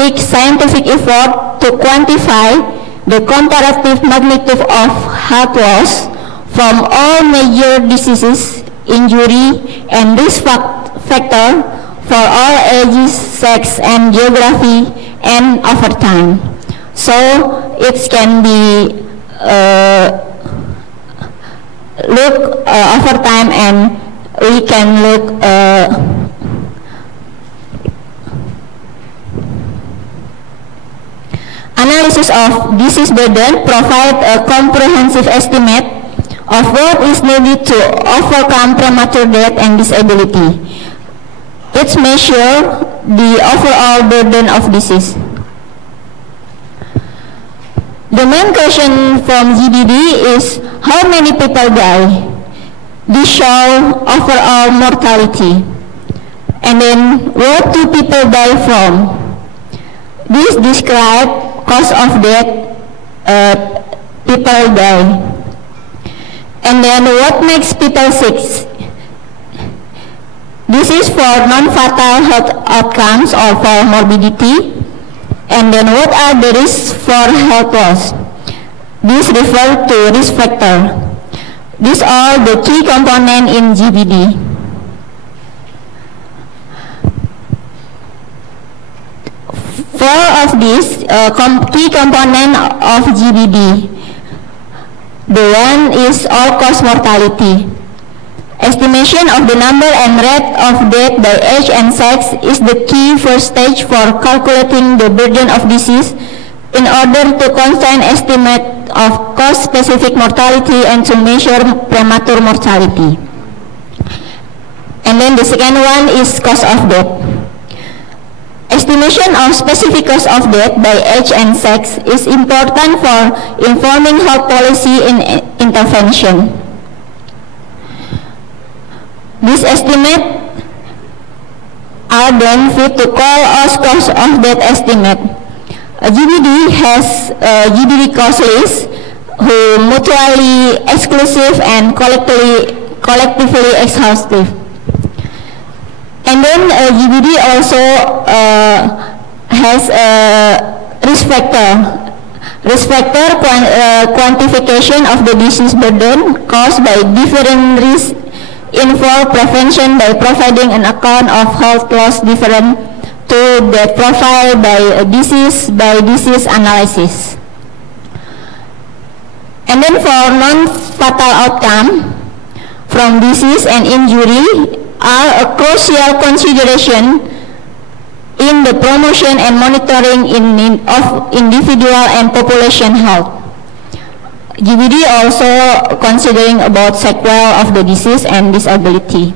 systematic scientific effort to quantify the comparative magnitude of health loss from all major diseases, injury, and risk factor for all ages, sex, and geography, and over time. So it can be look over time, and we can look analysis of disease burden provide a comprehensive estimate of what is needed to overcome premature death and disability. It measures the overall burden of disease. The main question from GBD is how many people die. This shows overall mortality. And then what do people die from? This describes cause of death, people die. And then what makes people sick? This is for non-fatal health outcomes or for morbidity. And then what are the risks for health loss? This refers to risk factor. These are the key components in GBD. Four of these key components of GBD. The one is all-cause mortality. Estimation of the number and rate of death by age and sex is the key first stage for calculating the burden of disease in order to constrain estimate of cause-specific mortality and to measure premature mortality. And then the second one is cause of death. Estimation of specific cause of death by age and sex is important for informing health policy and intervention. These estimates are then fit to call as cause of death estimate. GBD has GBD cause list who mutually exclusive and collectively exhaustive. And then GBD also has a risk factor. Risk factor quantification of the disease burden caused by different risks involve prevention by providing an account of health loss different to the profile by disease analysis. And then for non-fatal outcome from disease and injury are a crucial consideration in the promotion and monitoring of individual and population health. GBD also considering about sequelae of the disease and disability.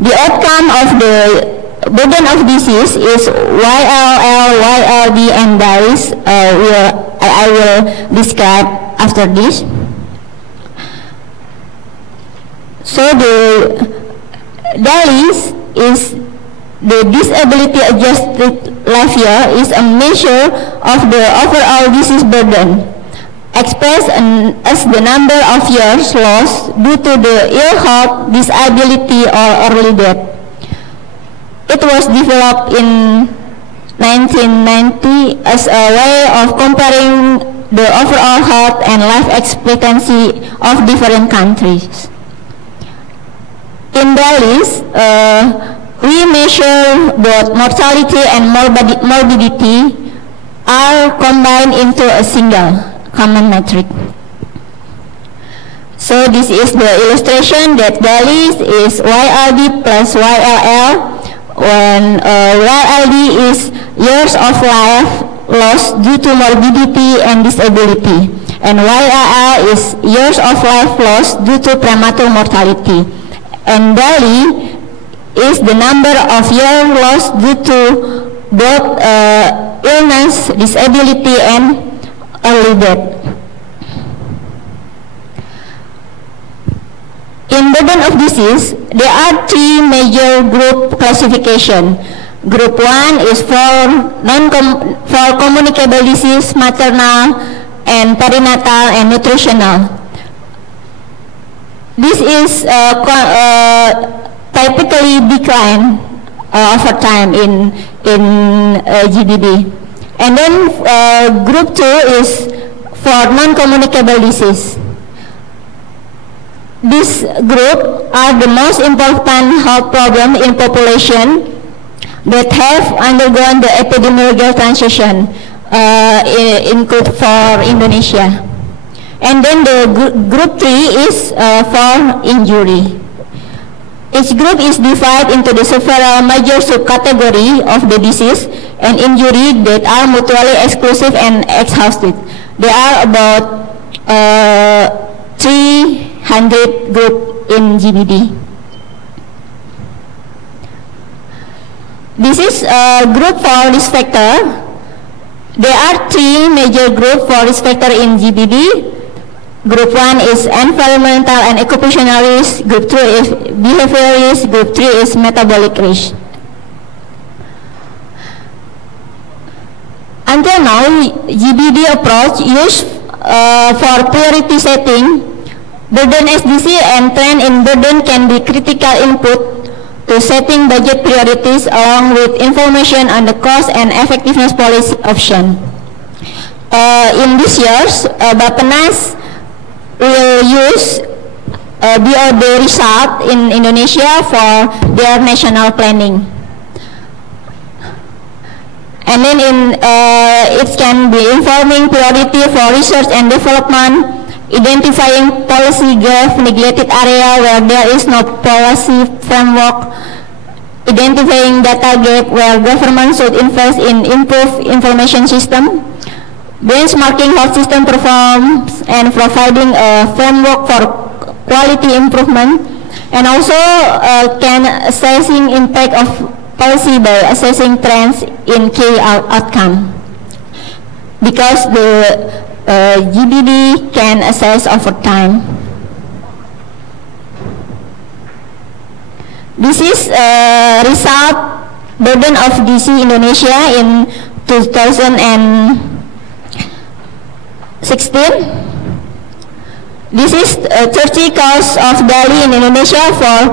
The outcome of the burden of disease is YLL, YLD, and DALYs. I will describe after this. So the DALYs is the disability adjusted life year is a measure of the overall disease burden, expressed as the number of years lost due to the ill health, disability, or early death. It was developed in 1990 as a way of comparing the overall health and life expectancy of different countries. In DALYs, we measure both mortality and morbidity are combined into a single common metric. So this is the illustration that DALYs is YLD plus YLL, when YLD is years of life lost due to morbidity and disability, and YLL is years of life lost due to premature mortality, and DALY is the number of years lost due to both illness, disability, and early death. In burden of disease, there are three major group classification. Group 1 is for communicable disease, maternal and perinatal and nutritional. This is typically decline over time in GBD. And then group 2 is for non-communicable disease. This group are the most important health problem in population that have undergone the epidemiological transition, include for Indonesia. And then the group 3 is for injury. Each group is divided into the several major subcategories of the disease and injury that are mutually exclusive and exhaustive. There are about 300 groups in GBD. This is a group for risk factor. There are 3 major groups for risk factor in GBD. Group 1 is environmental and occupational risk, group 2 is behavioral risk, group 3 is metabolic risk. Until now, GBD approach used for priority setting, burden SDC and trend in burden can be critical input to setting budget priorities along with information on the cost and effectiveness policy option. In these years, Bappenas will use BOD result in Indonesia for their national planning. And then it can be informing priority for research and development, identifying policy gap, neglected area where there is no policy framework, identifying data gap where government should invest in improved information system, benchmarking health system performance and providing a framework for quality improvement, and also can assessing impact of policy by assessing trends in key outcome, because the GBD can assess over time. This is result burden of DC Indonesia in 2016. This is 30 cause of Delhi in Indonesia for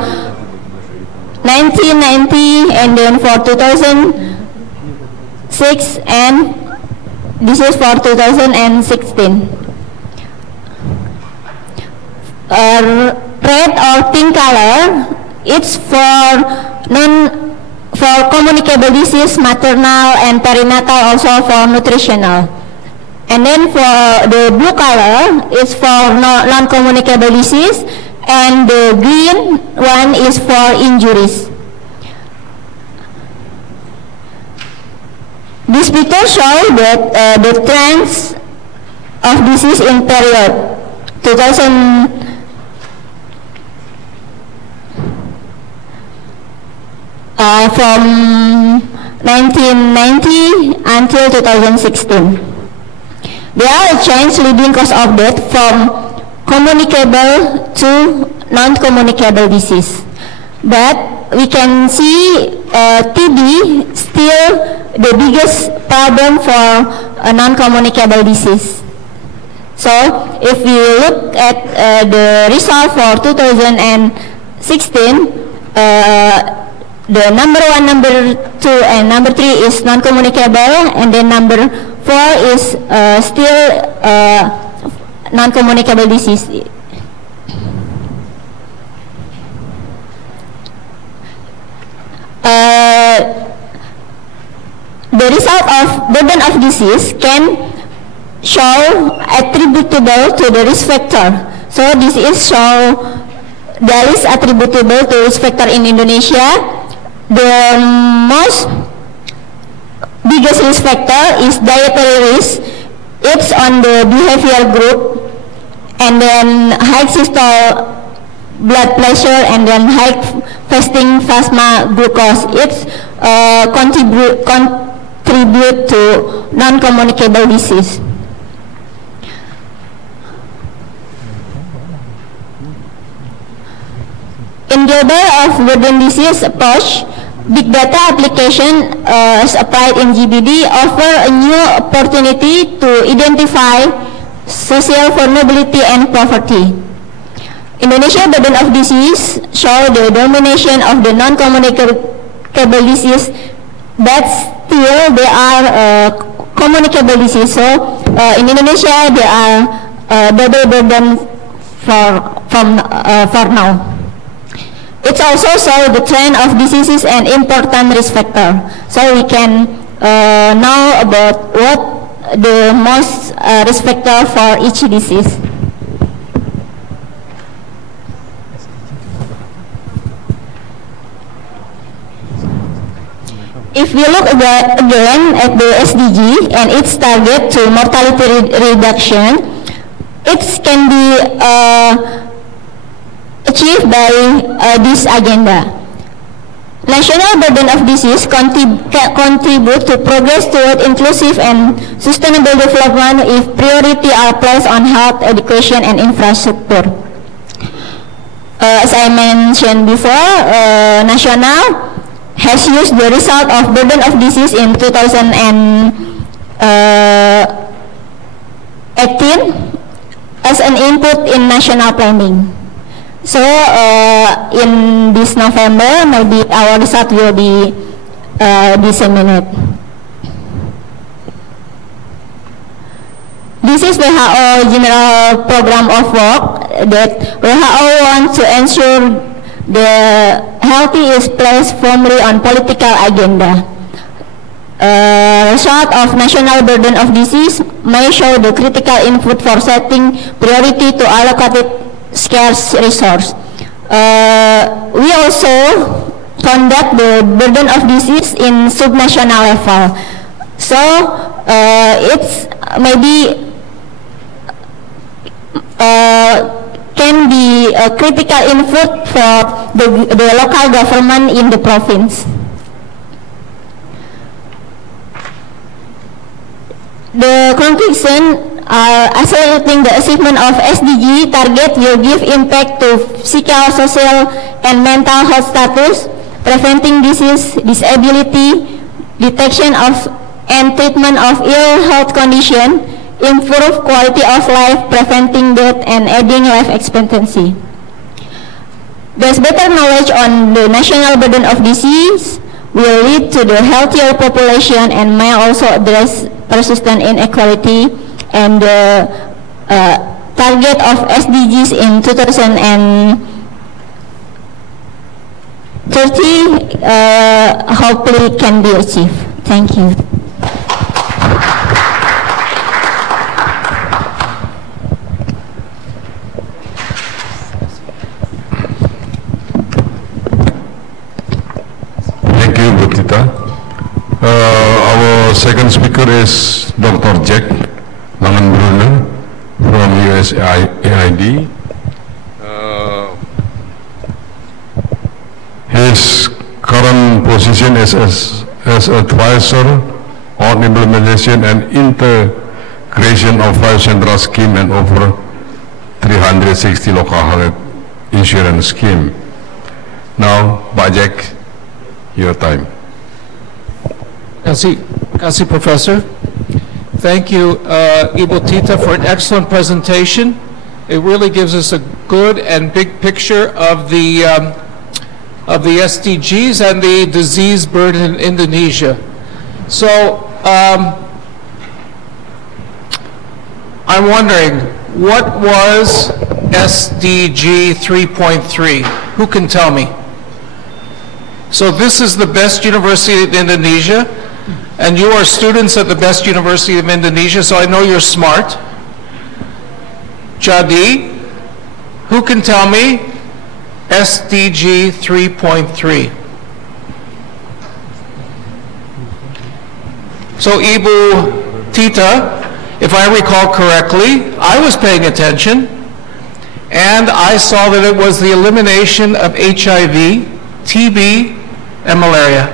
1990 and then for 2006, and this is for 2016. Red or pink color, it's for communicable disease, maternal and perinatal, also for nutritional. And then for the blue color is for non-communicable disease, and the green one is for injuries. This picture shows that the trends of disease in period 2000 from 1990 until 2016. There are a change leading cause of death from communicable to non-communicable disease. But we can see TB still the biggest problem for a non-communicable disease. So if we look at the result for 2016, the number 1, number 2, and number 3 is non-communicable, and then number 4 is still non-communicable disease. The result of burden of disease can show attributable to the risk factor. So this is show that is attributable to risk factor in Indonesia. The most biggest risk factor is dietary risk. It's on the behavioral group, and then high systolic blood pressure, and then high fasting plasma glucose. It's contribute to non-communicable disease. In global of burden disease approach, big data application is applied in GBD offer a new opportunity to identify social vulnerability and poverty. Indonesia burden of disease show the domination of the non-communicable non-communicable disease, but still they are communicable disease. So in Indonesia, they are double burden for now. It's also shows the trend of diseases and important risk factor. So we can know about what the most risk factor for each disease. If we look again at the SDG and its target to mortality reduction, it can be achieved by this agenda. National burden of disease contribute to progress toward inclusive and sustainable development if priority are placed on health, education, and infrastructure. As I mentioned before, National has used the result of burden of disease in 2018 as an input in national planning. So in this November, maybe our result will be disseminated. This is the WHO general program of work that WHO wants to ensure the healthy is placed firmly on political agenda. Result of national burden of disease may show the critical input for setting priority to allocated scarce resource. We also conduct the burden of disease in subnational level. So it's maybe can be a critical input for the local government in the province. The conclusion are accelerating the achievement of SDG target will give impact to physical, social, and mental health status, preventing disease, disability, detection of and treatment of ill health condition, improve quality of life, preventing death, and adding life expectancy. There's better knowledge on the national burden of disease will lead to the healthier population and may also address persistent inequality, and the target of SDGs in 2030 hopefully can be achieved. Thank you. Thank you, Bu Tita. Our second speaker is Dr. Jack Langenbrunner from USAID. His current position is as advisor on implementation and integration of 5 central schemes and over 360 local health insurance schemes. Now, Pak Jack, your time. Kasih, Professor. Thank you, Ibu Tita, for an excellent presentation. It really gives us a good and big picture of the SDGs and the disease burden in Indonesia. So, I'm wondering, what was SDG 3.3? Who can tell me? So this is the best university in Indonesia, and you are students at the best university of Indonesia, so I know you're smart. Jadi, who can tell me SDG 3.3? So Ibu Tita, if I recall correctly, I was paying attention, and I saw that it was the elimination of HIV, TB, and malaria.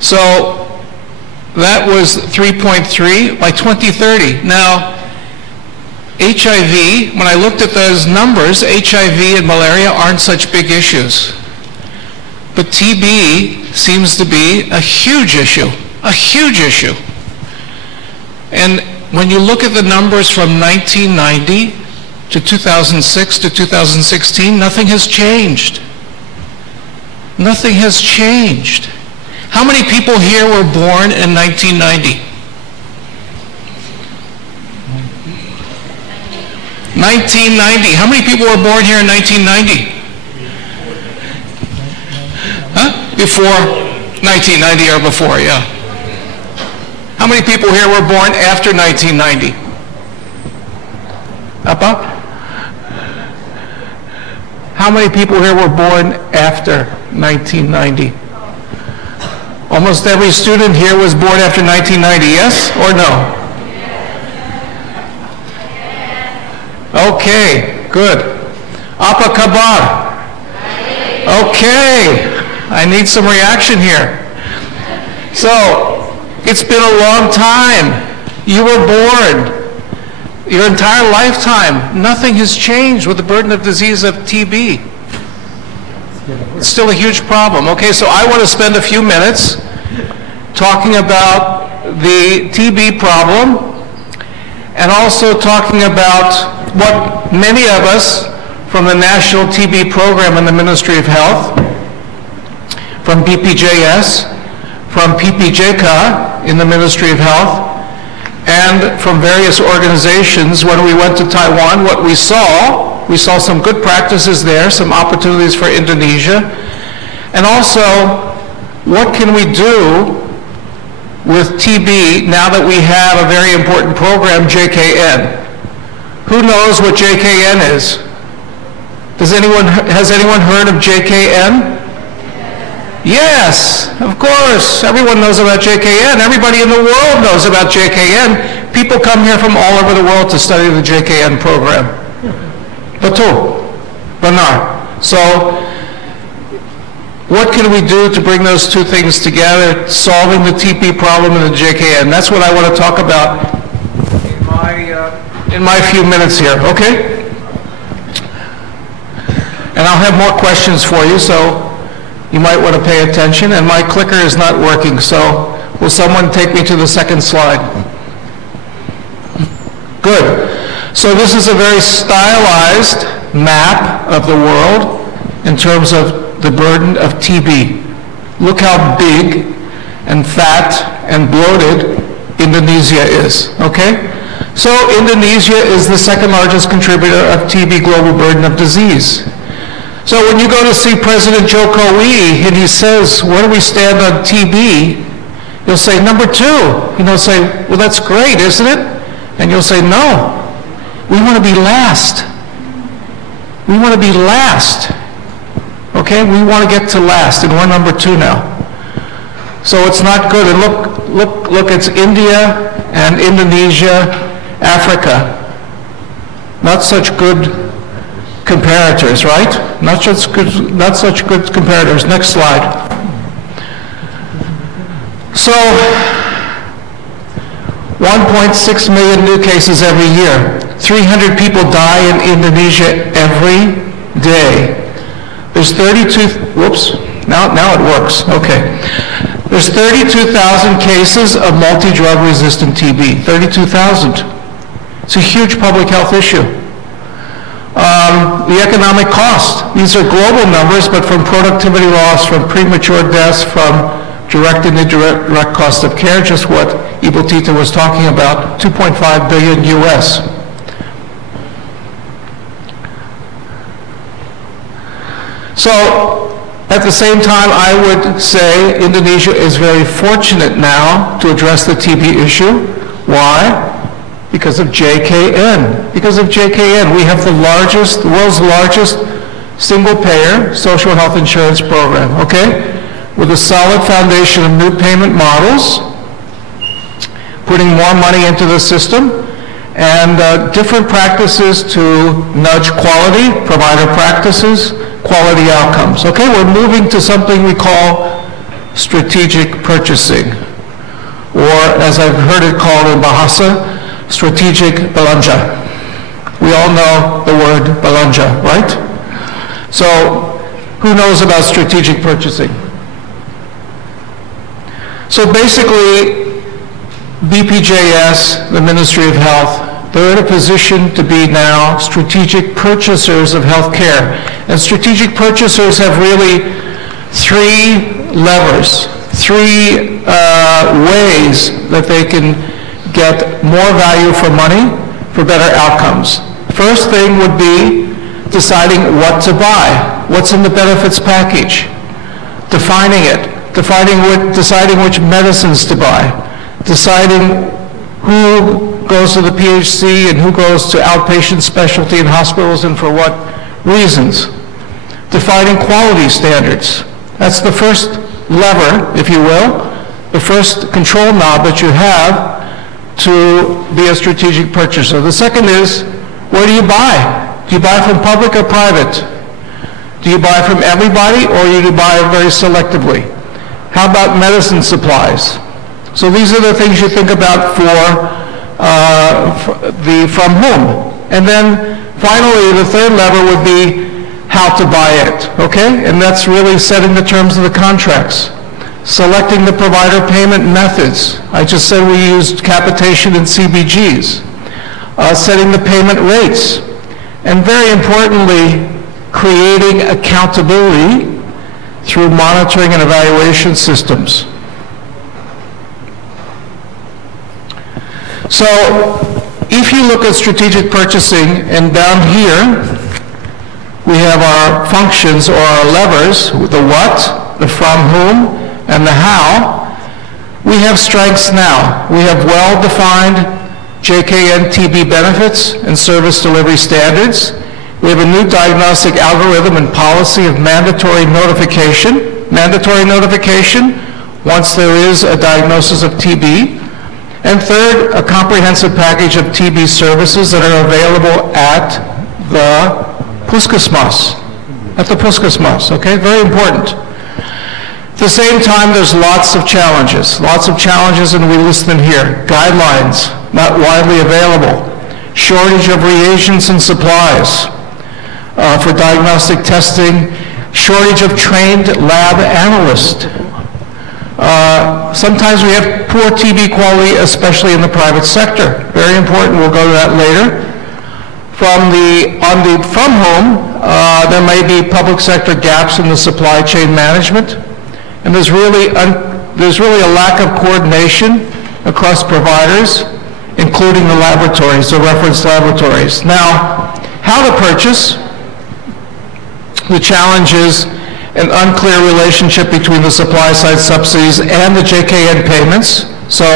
So that was 3.3 by 2030. Now, HIV, when I looked at those numbers, HIV and malaria aren't such big issues. But TB seems to be a huge issue, a huge issue. And when you look at the numbers from 1990 to 2006 to 2016, nothing has changed. Nothing has changed. How many people here were born in 1990? 1990. How many people were born here in 1990? Huh? Before 1990 or before, yeah. How many people here were born after 1990? Apa? How many people here were born after 1990? Almost every student here was born after 1990, yes or no? Okay, good. Apa kabar? Okay, I need some reaction here. So, it's been a long time. You were born. Your entire lifetime, nothing has changed with the burden of disease of TB. It's still a huge problem. Okay, so I want to spend a few minutes talking about the TB problem and also talking about what many of us from the National TB Program in the Ministry of Health, from BPJS, from PPJCA in the Ministry of Health, and from various organizations. When we went to Taiwan, what we saw some good practices there, some opportunities for Indonesia, and also what can we do with TB now that we have a very important program, JKN. Who knows what JKN is? Has anyone heard of JKN? Yes, of course. Everyone knows about JKN. Everybody in the world knows about JKN. People come here from all over the world to study the JKN program. Betul, benar. So, what can we do to bring those two things together, solving the TB problem and the JKN? That's what I want to talk about in my few minutes here, okay? And I'll have more questions for you, so you might want to pay attention. And my clicker is not working, so will someone take me to the second slide? Good. So this is a very stylized map of the world in terms of the burden of TB. Look how big and fat and bloated Indonesia is, okay? So Indonesia is the second largest contributor of TB global burden of disease. So when you go to see President Jokowi and he says, where do we stand on TB? You'll say, number 2. And he'll say, well, that's great, isn't it? And you'll say, no, we want to be last. We want to be last. Okay, we want to get to last, and we're number 2 now. So it's not good. And look, it's India and Indonesia, Africa. Not such good comparators, right? Not such good comparators. Next slide. So, 1.6 million new cases every year. 300 people die in Indonesia every day. There's 32, whoops, now it works, okay. There's 32,000 cases of multi-drug resistant TB, 32,000. It's a huge public health issue. The economic cost, these are global numbers, but from productivity loss, from premature deaths, from direct and indirect cost of care, just what Ibu Tita was talking about, 2.5 billion US. So, at the same time, I would say Indonesia is very fortunate now to address the TB issue. Why? Because of JKN. Because of JKN, we have the world's largest single-payer social health insurance program, okay? With a solid foundation of new payment models, putting more money into the system, and different practices to nudge quality, provider practices, quality outcomes. Okay, we're moving to something we call strategic purchasing, or as I've heard it called in Bahasa, strategic belanja. We all know the word belanja, right? So, who knows about strategic purchasing? So basically, BPJS, the Ministry of Health, they're in a position to be now strategic purchasers of health care. And strategic purchasers have really three levers, three ways that they can get more value for money for better outcomes. First thing would be deciding what to buy, what's in the benefits package, defining it, deciding which medicines to buy, deciding who goes to the PHC and who goes to outpatient specialty in hospitals and for what reasons, defining quality standards. That's the first lever, if you will, the first control knob that you have to be a strategic purchaser. The second is, where do you buy? Do you buy from public or private? Do you buy from everybody, or do you buy very selectively? How about medicine supplies? So these are the things you think about for the from whom. And then finally, the third lever would be how to buy it, okay? And that's really setting the terms of the contracts. Selecting the provider payment methods. I just said we used capitation and CBGs. Setting the payment rates. And very importantly, creating accountability through monitoring and evaluation systems. So if you look at strategic purchasing, and down here we have our functions or our levers, the what, the from whom, and the how. We have strengths now. We have well-defined JKN TB benefits and service delivery standards. We have a new diagnostic algorithm and policy of mandatory notification once there is a diagnosis of TB. And third, a comprehensive package of TB services that are available at the Puskesmas. Okay, very important. At the same time, there's lots of challenges, and we list them here. Guidelines, not widely available. Shortage of reagents and supplies for diagnostic testing. Shortage of trained lab analysts. Sometimes we have poor TB quality, especially in the private sector. Very important, we'll go to that later. From home, there may be public sector gaps in the supply chain management. And there's really a lack of coordination across providers, including the laboratories, the reference laboratories. Now, how to purchase? The challenge is an unclear relationship between the supply side subsidies and the JKN payments. So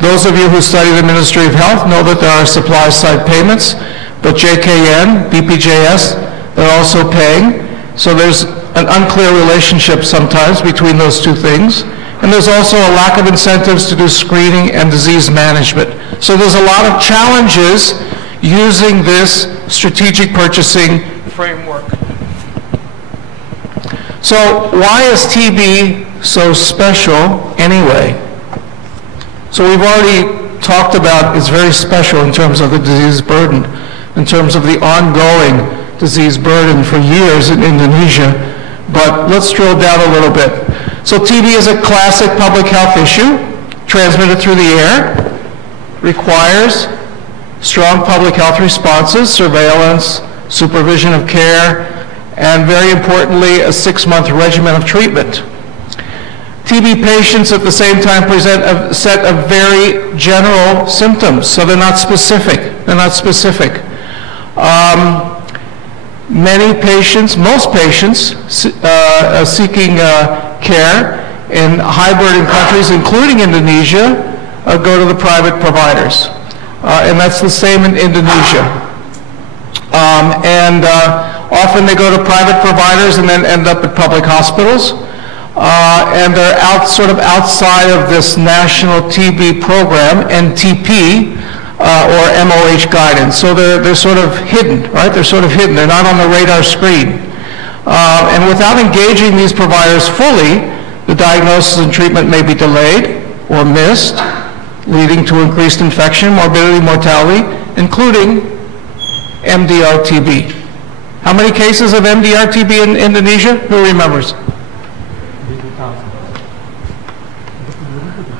those of you who study the Ministry of Health know that there are supply side payments, but JKN, BPJS, they're also paying. So there's an unclear relationship sometimes between those two things. And there's also a lack of incentives to do screening and disease management. So there's a lot of challenges using this strategic purchasing framework. So why is TB so special anyway? So we've already talked about it's very special in terms of the disease burden, in terms of the ongoing disease burden for years in Indonesia. But let's drill down a little bit. So TB is a classic public health issue, transmitted through the air, requires strong public health responses, surveillance, supervision of care, and very importantly, a 6-month regimen of treatment. TB patients at the same time present a set of very general symptoms, so they're not specific. Many patients, most patients seeking care in high-burden countries, including Indonesia, go to the private providers. And that's the same in Indonesia. Often they go to private providers and then end up at public hospitals. And they're sort of outside of this national TB program, NTP, or MOH guidance. So they're sort of hidden, right? They're sort of hidden. They're not on the radar screen. And without engaging these providers fully, the diagnosis and treatment may be delayed or missed, leading to increased infection, morbidity, mortality, including MDR-TB. How many cases of MDR-TB in Indonesia? Who remembers?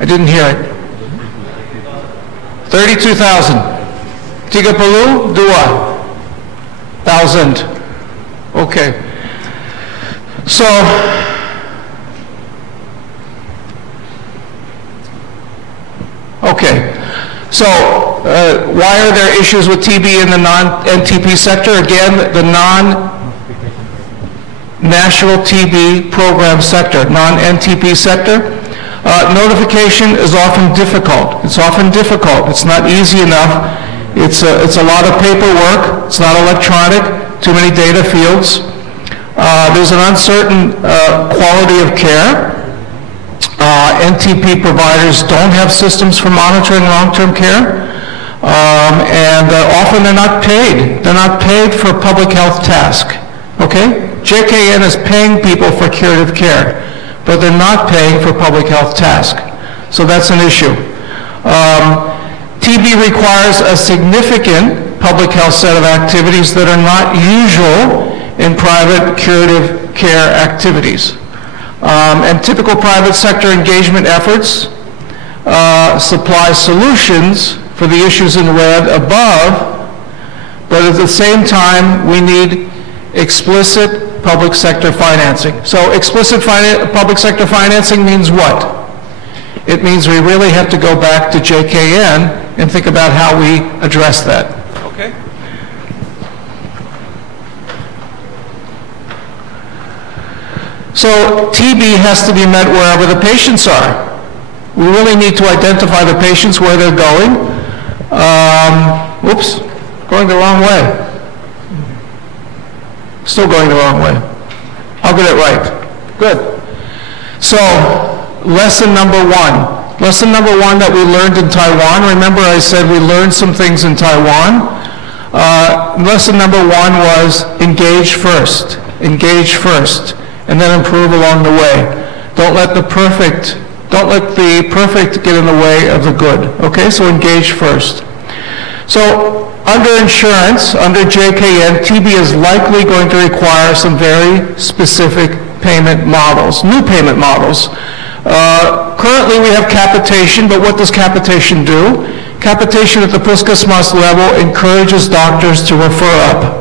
I didn't hear it. 32,000. 32,000. Okay. So Okay. So, why are there issues with TB in the non-NTP sector? Again, the non-national TB program sector, non-NTP sector. Notification is often difficult. It's often difficult. It's not easy enough. It's a lot of paperwork. It's not electronic. Too many data fields. There's an uncertain quality of care. NTP providers don't have systems for monitoring long-term care, and often they're not paid. They're not paid for public health task. Okay? JKN is paying people for curative care, but they're not paying for public health task. So that's an issue. TB requires a significant public health set of activities that are not usual in private curative care activities. And typical private sector engagement efforts supply solutions for the issues in red above, but at the same time, we need explicit public sector financing. So explicit public sector financing means what? It means we really have to go back to JKN and think about how we address that. Okay? So TB has to be met wherever the patients are. We really need to identify the patients where they're going. Oops, going the wrong way. Still going the wrong way. I'll get it right. Good. So, lesson number one. Lesson number one that we learned in Taiwan. Remember I said we learned some things in Taiwan. Lesson number one was engage first. Engage first. And then improve along the way. Don't let the perfect get in the way of the good. Okay, so engage first. So under insurance, under JKN, TB is likely going to require some very specific payment models, new payment models. Currently we have capitation, but what does capitation do? Capitation at the puskesmas level encourages doctors to refer up.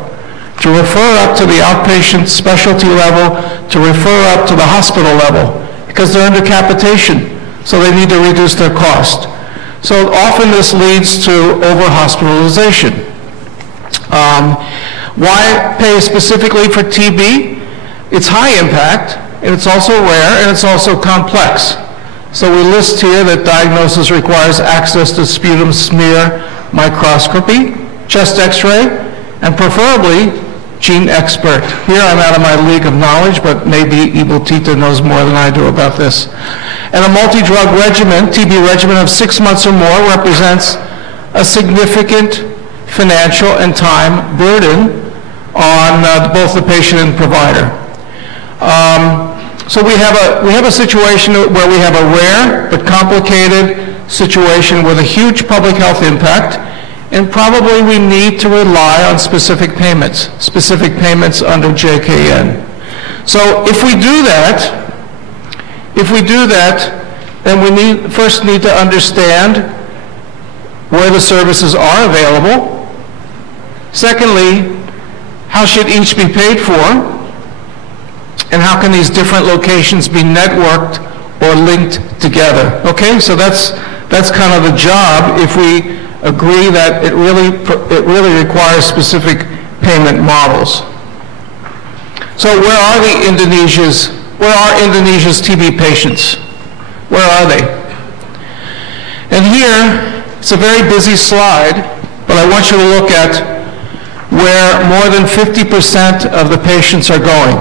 To refer up to the outpatient specialty level, to refer up to the hospital level, because they're under capitation, so they need to reduce their cost. So often this leads to over-hospitalization. Why pay specifically for TB? It's high impact, and it's also rare, and it's also complex. So we list here that diagnosis requires access to sputum smear microscopy, chest x-ray, and preferably gene expert. Here I'm out of my league of knowledge, but maybe Ibel Tita knows more than I do about this. And a multi-drug regimen, TB regimen of 6 months or more represents a significant financial and time burden on both the patient and provider. So we have a situation where we have a rare but complicated situation with a huge public health impact, and probably we need to rely on specific payments under JKN. So if we do that, then we first need to understand where the services are available. Secondly, how should each be paid for? And how can these different locations be networked or linked together? Okay, so that's kind of the job if we agree that it really requires specific payment models. So where are Indonesia's TB patients? Where are they? And here, it's a very busy slide, but I want you to look at where more than 50% of the patients are going.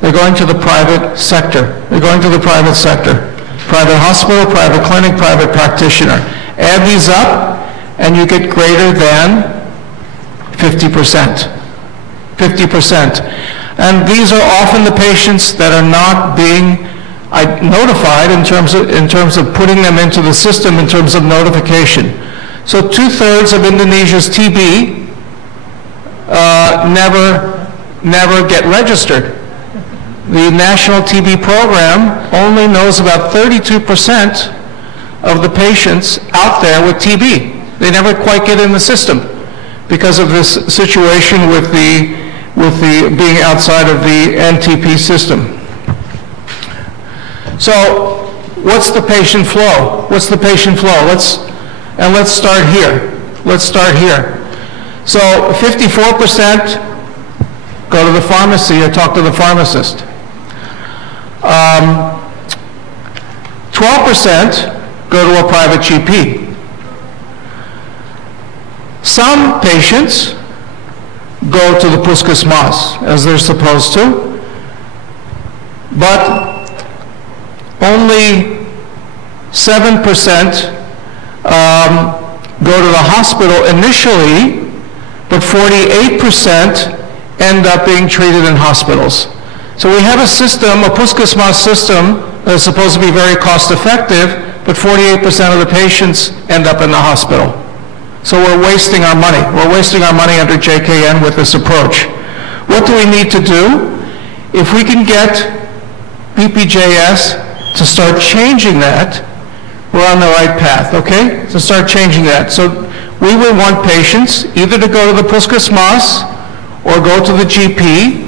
They're going to the private sector. They're going to the private sector. Private hospital, private clinic, private practitioner. Add these up, and you get greater than 50%. 50%. And these are often the patients that are not being notified in terms of putting them into the system in terms of notification. So 2/3 of Indonesia's TB never get registered. The National TB Program only knows about 32% of the patients out there with TB. They never quite get in the system because of this situation with the being outside of the NTP system. So what's the patient flow? What's the patient flow? Let's start here. Let's start here. So 54% go to the pharmacy or talk to the pharmacist. 12% go to a private GP. Some patients go to the Puskesmas, as they're supposed to, but only 7% go to the hospital initially, but 48% end up being treated in hospitals. So we have a system, a Puskesmas system, that is supposed to be very cost-effective, but 48% of the patients end up in the hospital. So we're wasting our money. We're wasting our money under JKN with this approach. What do we need to do? If we can get BPJS to start changing that, we're on the right path, okay? To start changing that. So we would want patients either to go to the Puskesmas or go to the GP,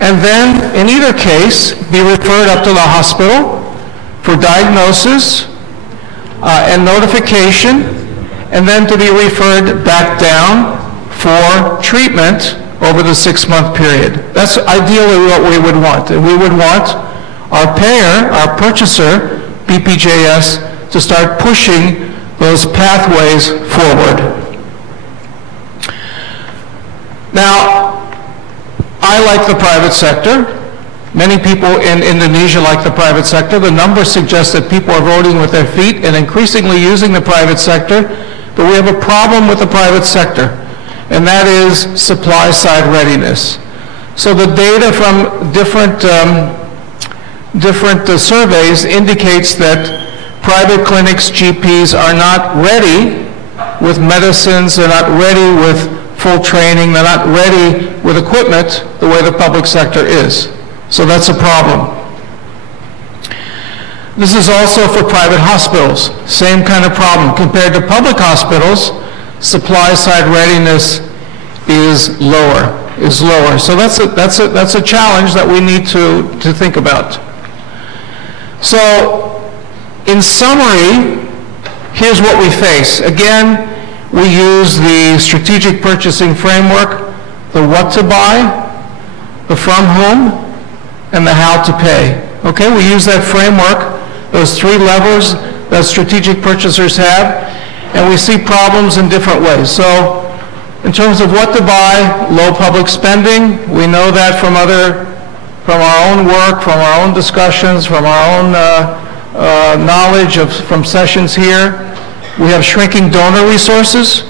and then in either case be referred up to the hospital for diagnosis and notification, and then to be referred back down for treatment over the 6-month period. That's ideally what we would want. And we would want our payer, our purchaser, BPJS, to start pushing those pathways forward. Now, I like the private sector. Many people in Indonesia like the private sector. The numbers suggest that people are voting with their feet and increasingly using the private sector. But we have a problem with the private sector, and that is supply side readiness. So the data from different surveys indicates that private clinics, GPs are not ready with medicines, they're not ready with full training, they're not ready with equipment the way the public sector is. So that's a problem. This is also for private hospitals. Same kind of problem. Compared to public hospitals, supply side readiness is lower. So that's a challenge that we need to think about. So in summary, here's what we face. Again, we use the strategic purchasing framework, the what to buy, the from whom, and the how to pay. Okay, we use that framework, those 3 levers that strategic purchasers have, and we see problems in different ways. So in terms of what to buy, low public spending, we know that from our own work, from our own discussions, from our own knowledge from sessions here. We have shrinking donor resources.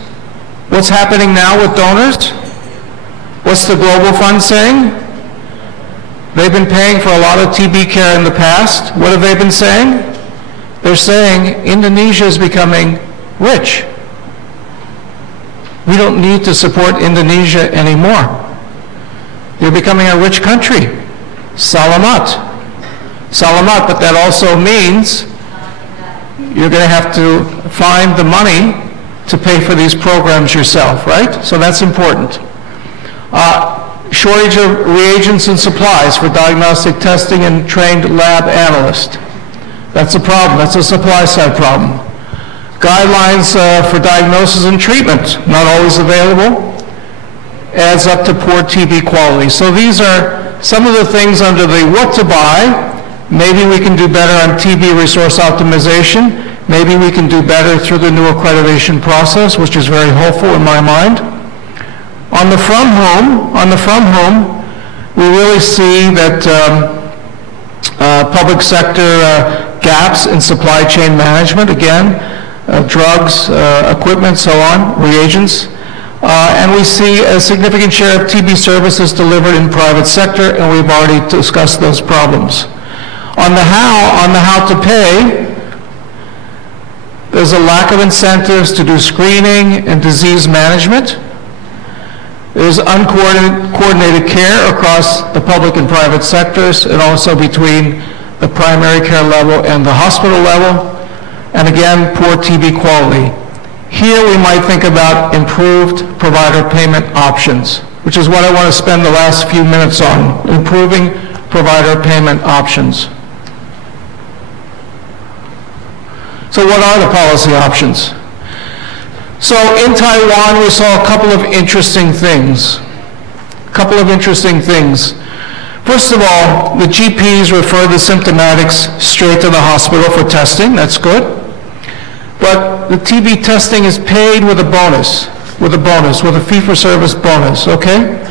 What's happening now with donors? What's the Global Fund saying? They've been paying for a lot of TB care in the past. What have they been saying? They're saying Indonesia is becoming rich. We don't need to support Indonesia anymore. You're becoming a rich country. Salamat. Salamat, but that also means you're going to have to find the money to pay for these programs yourself, right? So that's important. Shortage of reagents and supplies for diagnostic testing and trained lab analysts. That's a problem. That's a supply side problem. Guidelines for diagnosis and treatment, not always available, adds up to poor TB quality. So these are some of the things under the what to buy. Maybe we can do better on TB resource optimization. Maybe we can do better through the new accreditation process, which is very hopeful in my mind. On the from whom, we really see that public sector gaps in supply chain management, again, drugs, equipment, so on, reagents. And we see a significant share of TB services delivered in private sector, and we've already discussed those problems. On the how to pay, there's a lack of incentives to do screening and disease management. There's uncoordinated care across the public and private sectors, and also between the primary care level and the hospital level. And again, poor TB quality. Here we might think about improved provider payment options, which is what I want to spend the last few minutes on, improving provider payment options. So what are the policy options? So in Taiwan, we saw a couple of interesting things. First of all, the GPs refer the symptomatics straight to the hospital for testing. That's good. But the TB testing is paid with a bonus, with a fee-for-service bonus, okay?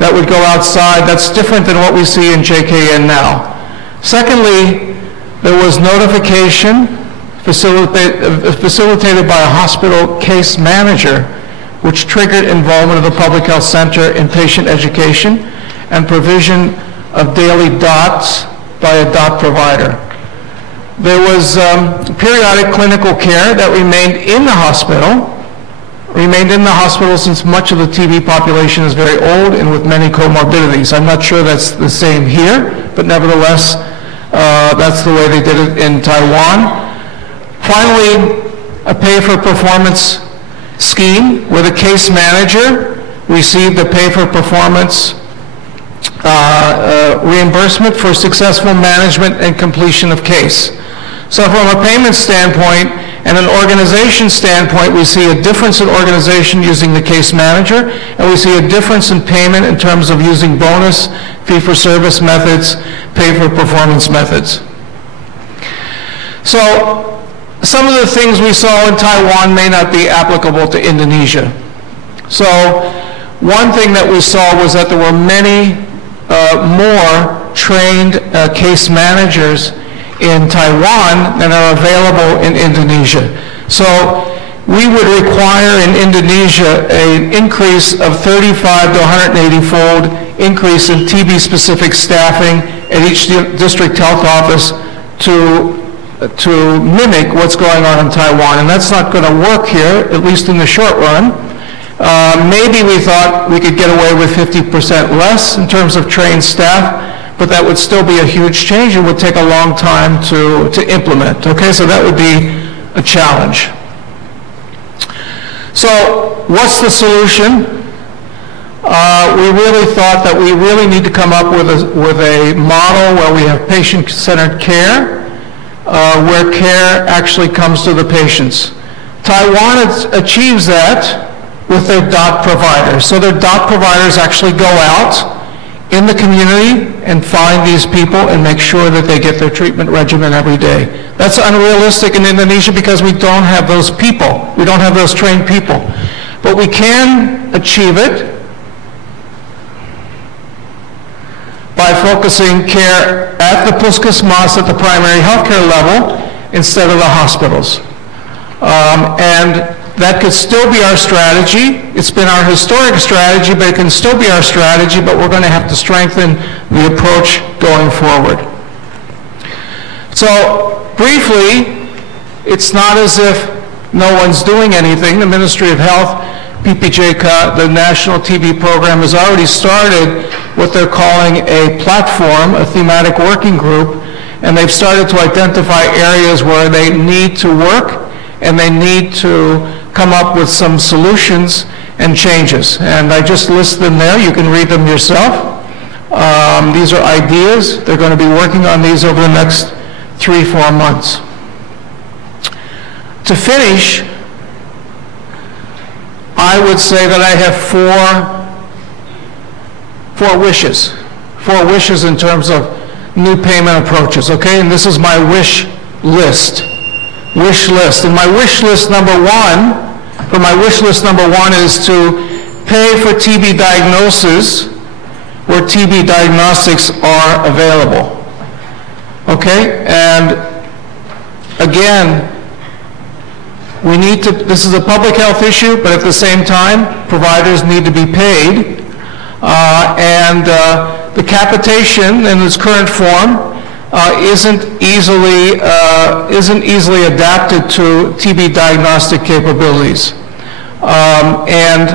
That would go outside. That's different than what we see in JKN now. Secondly, there was notification facilitated by a hospital case manager, which triggered involvement of the public health center in patient education and provision of daily dots by a dot provider. There was periodic clinical care that remained in the hospital since much of the TB population is very old and with many comorbidities. I'm not sure that's the same here, but nevertheless, that's the way they did it in Taiwan. Finally, a pay-for-performance scheme where the case manager received a pay-for-performance reimbursement for successful management and completion of case. So from a payment standpoint and an organization standpoint, we see a difference in organization using the case manager, and we see a difference in payment in terms of using bonus, fee-for-service methods, pay-for-performance methods. So some of the things we saw in Taiwan may not be applicable to Indonesia. So one thing that we saw was that there were many more trained case managers in Taiwan than are available in Indonesia. So we would require in Indonesia an increase of 35 to 180-fold increase in TB-specific staffing at each district health office to mimic what's going on in Taiwan. And that's not going to work here, at least in the short run. Maybe we thought we could get away with 50% less in terms of trained staff, but that would still be a huge change and would take a long time to implement. Okay, so that would be a challenge. So what's the solution? We really thought that we really need to come up with a model where we have patient-centered care, where care actually comes to the patients. Taiwan achieves that with their DOT providers. So their DOT providers actually go out in the community and find these people and make sure that they get their treatment regimen every day. That's unrealistic in Indonesia because we don't have those people. We don't have those trained people. But we can achieve it by focusing care at the puskesmas, at the primary healthcare level, instead of the hospitals. And that could still be our strategy. It's been our historic strategy, but it can still be our strategy, but we're going to have to strengthen the approach going forward. So, briefly, it's not as if no one's doing anything. The Ministry of Health, PPJCA, the National TB Program, has already started what they're calling a platform, a thematic working group, and they've started to identify areas where they need to work and they need to come up with some solutions and changes. And I just list them there. You can read them yourself. These are ideas. They're going to be working on these over the next 3-4 months. To finish, I would say that I have four wishes. 4 wishes in terms of new payment approaches, okay? And this is my wish list. And my wish list number one is to pay for TB diagnosis where TB diagnostics are available. Okay? And again, we need to, this is a public health issue, but at the same time, providers need to be paid. The capitation in its current form isn't easily adapted to TB diagnostic capabilities. And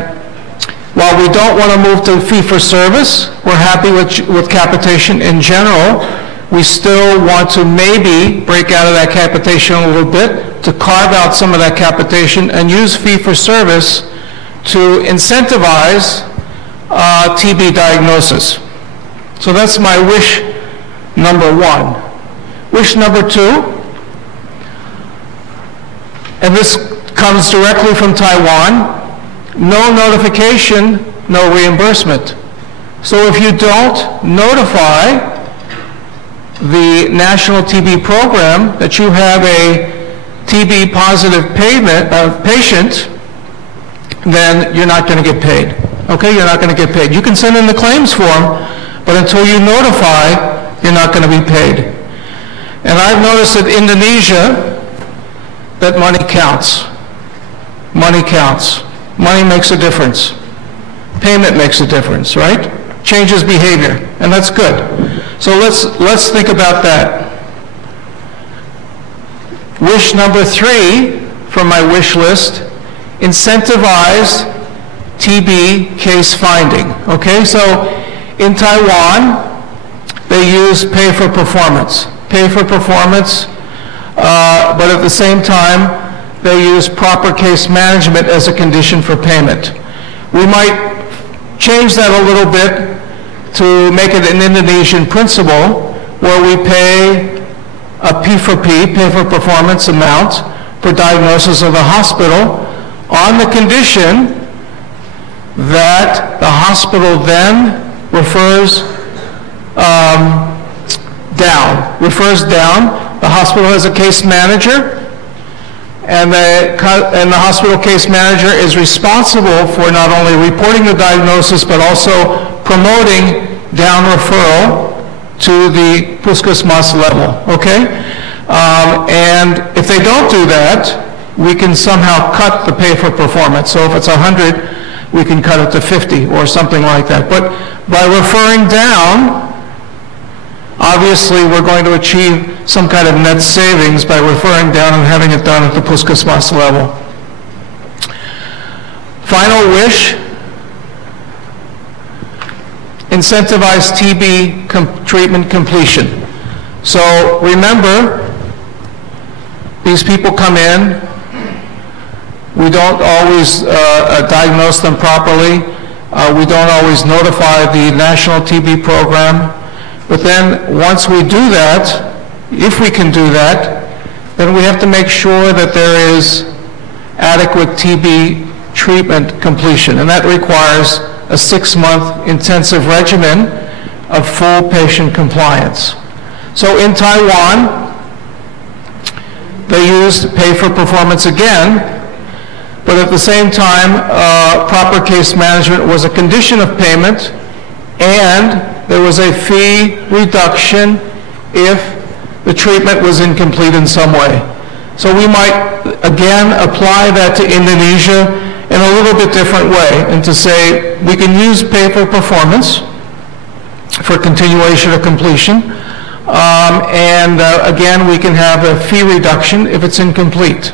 while we don't want to move to fee-for-service, we're happy with capitation in general. We still want to maybe break out of that capitation a little bit to carve out some of that capitation and use fee-for-service to incentivize TB diagnosis. So that's my wish number one. Wish number two, and this comes directly from Taiwan, no notification, no reimbursement. So if you don't notify the National TB Program that you have a TB positive patient, then you're not going to get paid. Okay, you're not going to get paid. You can send in the claims form, but until you notify, you're not going to be paid. And I've noticed in Indonesia that money counts. Money counts. Money makes a difference. Payment makes a difference, right? Changes behavior, and that's good. So let's think about that. Wish number 3 from my wish list: incentivize TB case finding. Okay, so in Taiwan, they use pay for performance. Pay for performance, but at the same time, they use proper case management as a condition for payment. We might change that a little bit to make it an Indonesian principle where we pay a P for P, pay for performance amount, for diagnosis of the hospital on the condition that the hospital then refers down. The hospital has a case manager, and the hospital case manager is responsible for not only reporting the diagnosis but also promoting down referral to the puskesmas level, okay? And if they don't do that, we can somehow cut the pay for performance. So if it's 100, we can cut it to 50 or something like that. But by referring down, obviously we're going to achieve some kind of net savings by referring down and having it done at the puskesmas level. Final wish: incentivize TB treatment completion. So remember, these people come in, we don't always diagnose them properly, we don't always notify the National TB Program, but then once we do that, if we can do that, then we have to make sure that there is adequate TB treatment completion, and that requires a 6-month intensive regimen of full patient compliance. So in Taiwan, they used pay for performance again, but at the same time, proper case management was a condition of payment, and there was a fee reduction if the treatment was incomplete in some way. So we might, again, apply that to Indonesia in a little bit different way, and to say we can use pay for performance for continuation or completion, again, we can have a fee reduction if it's incomplete.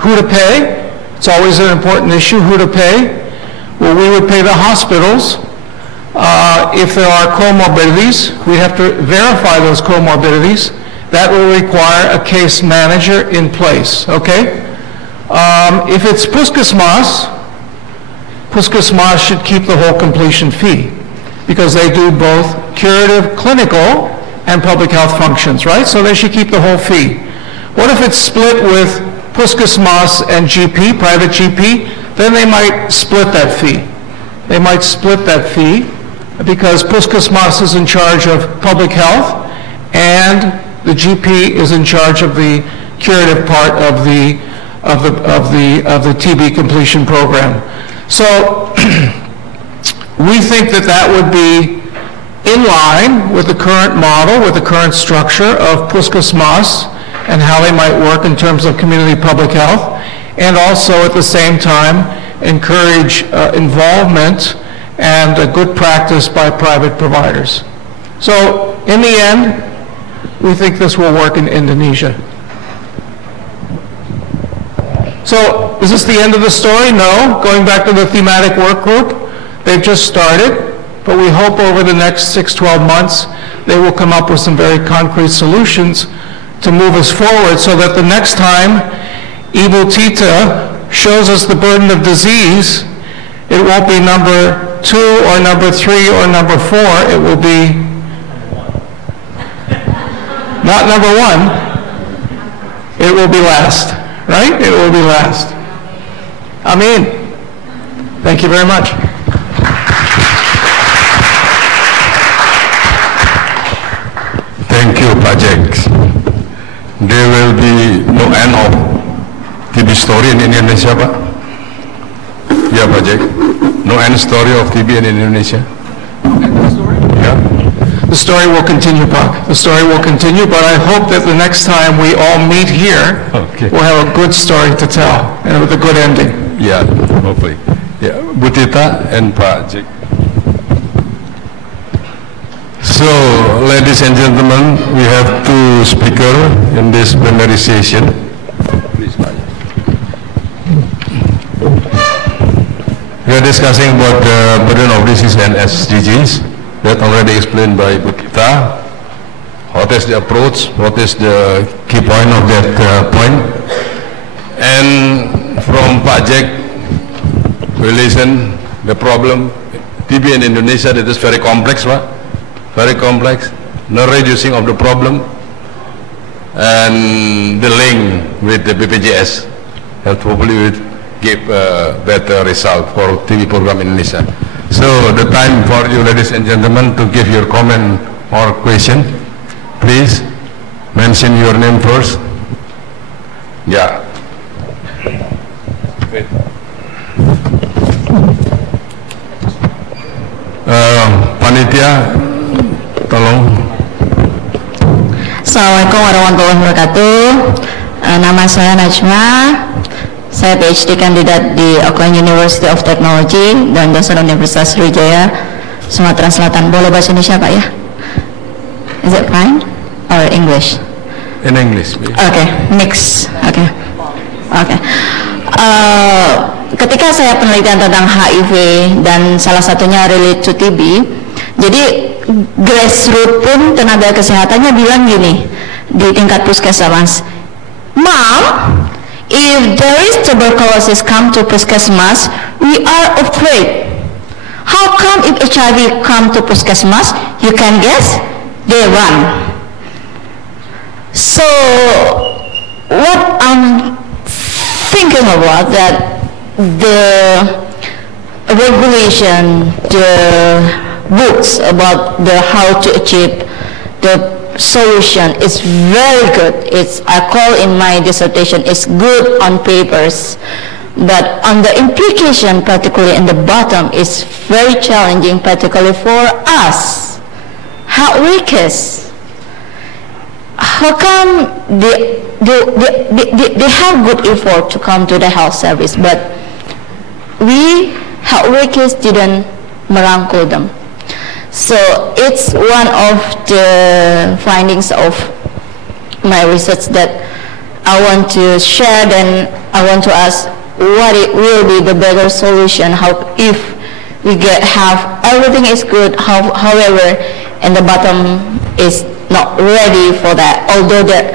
Who to pay? It's always an important issue, who to pay. Well, we would pay the hospitals. If there are comorbidities, we have to verify those comorbidities. That will require a case manager in place, okay? If it's puskesmas should keep the whole completion fee because they do both curative, clinical, and public health functions, right? So they should keep the whole fee. What if it's split with puskesmas and GP, private GP? Then they might split that fee. They might split that fee because puskesmas is in charge of public health and the GP is in charge of the curative part of the TB completion program. So we think that that would be in line with the current model, with the current structure of puskesmas and how they might work in terms of community public health, and also at the same time encourage involvement and a good practice by private providers. So in the end, we think this will work in Indonesia. So is this the end of the story? No. Going back to the thematic work group, they've just started, but we hope over the next 6-12 months they will come up with some very concrete solutions to move us forward so that the next time Ibu Tita shows us the burden of disease, it won't be number 2 or number 3 or number 4, it will be not number 1, it will be last. right? It will be last. Amin. Thank you very much. Thank you, Project. There will be no end of TB story in Indonesia, Pak? Yeah, Project. No end story of TB in Indonesia? Yeah. The story will continue, Pak. The story will continue, but I hope that the next time we all meet here, we'll have a good story to tell, and with a good ending. Yeah, hopefully. Yeah, Bu Tita and Project. So, ladies and gentlemen, we have two speakers in this plenary session. Please, we are discussing about the burden of disease and SDGs. That already explained by Bu Tita. What is the approach? What is the key point of that point? And from Project, we listen the problem TB in Indonesia that is very complex, right? Very complex, no reducing of the problem, and the link with the BPJS that hopefully will give a better result for TB program in Indonesia. So the time for you, ladies and gentlemen, to give your comment or question. Please mention your name first. Yeah. Panitia, tolong. Assalamualaikum warahmatullahi wabarakatuh. Nama saya Najma. Saya PhD kandidat di Auckland University of Technology dan dosen Universitas Sriwijaya, Sumatera Selatan. Boleh bahasa Indonesia, Pak, ya? Is it fine? Or English? In English, please. Okay, mix. Okay. Okay. Ketika saya penelitian tentang HIV dan salah satunya relate to TB, jadi grassroots pun tenaga kesehatannya bilang gini di tingkat puskesmas, Mom, if there is tuberculosis come to puskesmas, we are afraid. How come if HIV come to puskesmas, you can guess, they run. So what I'm thinking about that the regulation, the books about the how to achieve the solution is very good. It's, I call in my dissertation, it's good on papers, but on the implication, particularly in the bottom, is very challenging, particularly for us, health workers. How come they have good effort to come to the health service, but we health workers didn't merangkul them. So it's one of the findings of my research that I want to share, and I want to ask what it will be the better solution, how if we have everything is good, however, and the bottom is not ready for that. Although that,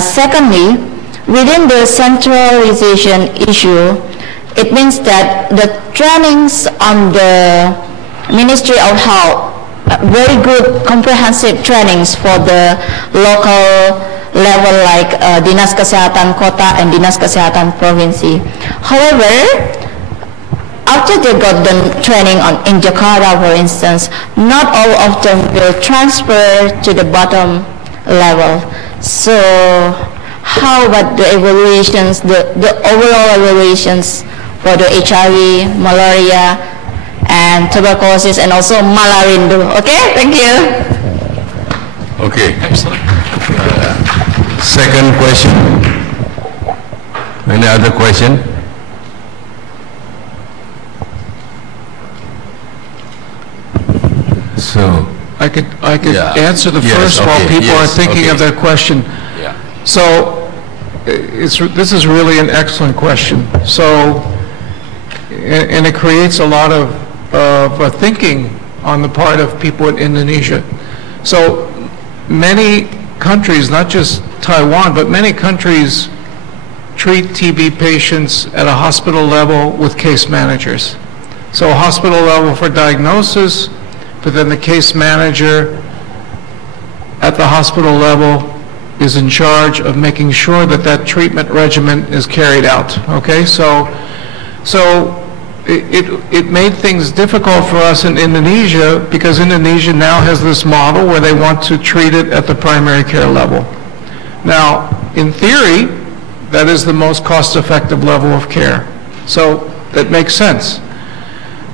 secondly, within the centralization issue, it means that the trainings on the Ministry of Health, very good comprehensive trainings for the local level like Dinas Kesehatan Kota and Dinas Kesehatan Provinsi. However, after they got the training in Jakarta, for instance, not all of them will transfer to the bottom level. So how about the evaluations, the overall evaluations for the HIV, malaria, and tuberculosis, and also malarindu? Okay, thank you. Okay. Excellent. Second question. Any other question? So I could answer the first while people are thinking of their question. Yeah. So this is really an excellent question. So, and it creates a lot of thinking on the part of people in Indonesia. So many countries, not just Taiwan, but many countries treat TB patients at a hospital level with case managers. So a hospital level for diagnosis, but then the case manager at the hospital level is in charge of making sure that that treatment regimen is carried out. Okay, so it made things difficult for us in Indonesia because Indonesia now has this model where they want to treat it at the primary care level. Now, in theory, that is the most cost-effective level of care. So that makes sense.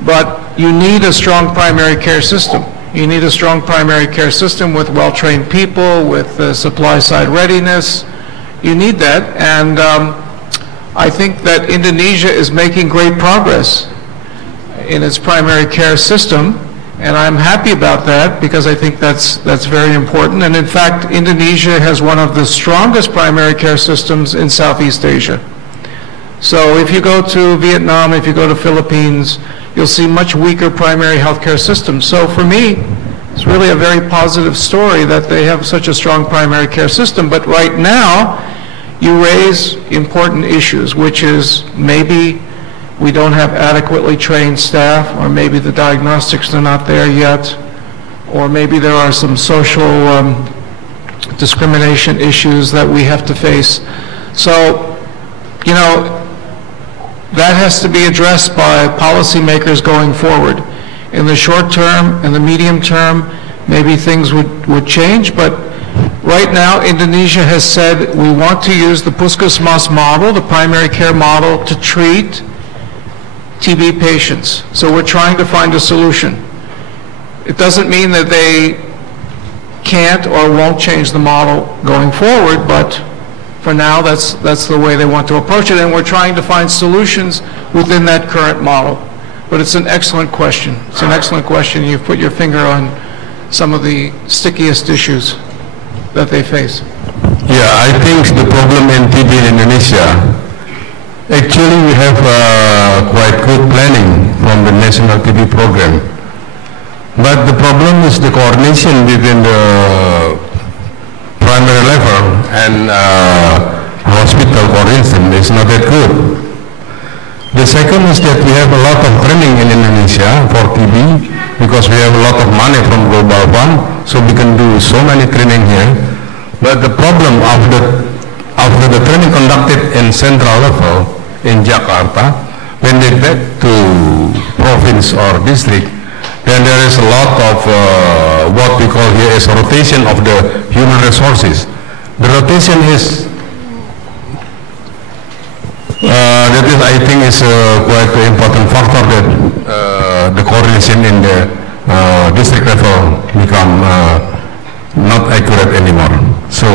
But you need a strong primary care system. You need a strong primary care system with well-trained people, with supply-side readiness. You need that, and I think that Indonesia is making great progress in its primary care system, and I'm happy about that because I think that's very important. And in fact, Indonesia has one of the strongest primary care systems in Southeast Asia. So if you go to Vietnam, if you go to Philippines, you'll see much weaker primary healthcare systems. So for me, it's really a very positive story that they have such a strong primary care system. But right now, you raise important issues, which is maybe we don't have adequately trained staff, or maybe the diagnostics are not there yet, or maybe there are some social discrimination issues that we have to face. So, you know, that has to be addressed by policymakers going forward. In the short term and the medium term, maybe things would change, but right now Indonesia has said we want to use the Puskesmas model, the primary care model, to treat TB patients. So we're trying to find a solution. It doesn't mean that they can't or won't change the model going forward, but for now, that's the way they want to approach it, and we're trying to find solutions within that current model. But it's an excellent question. It's an excellent question. You've put your finger on some of the stickiest issues that they face. Yeah, I think the problem in TB in Indonesia, actually we have quite good planning from the National TB Program. But the problem is the coordination between the primary level and hospital coordination is not that good. The second is that we have a lot of training in Indonesia for TB because we have a lot of money from Global Fund, so we can do so many training here. But the problem after the training conducted in central level in Jakarta, when they back to province or district, then there is a lot of what we call here is rotation of the human resources. The rotation is, that is, I think, is quite an important factor that the coordination in the district level become not accurate anymore. So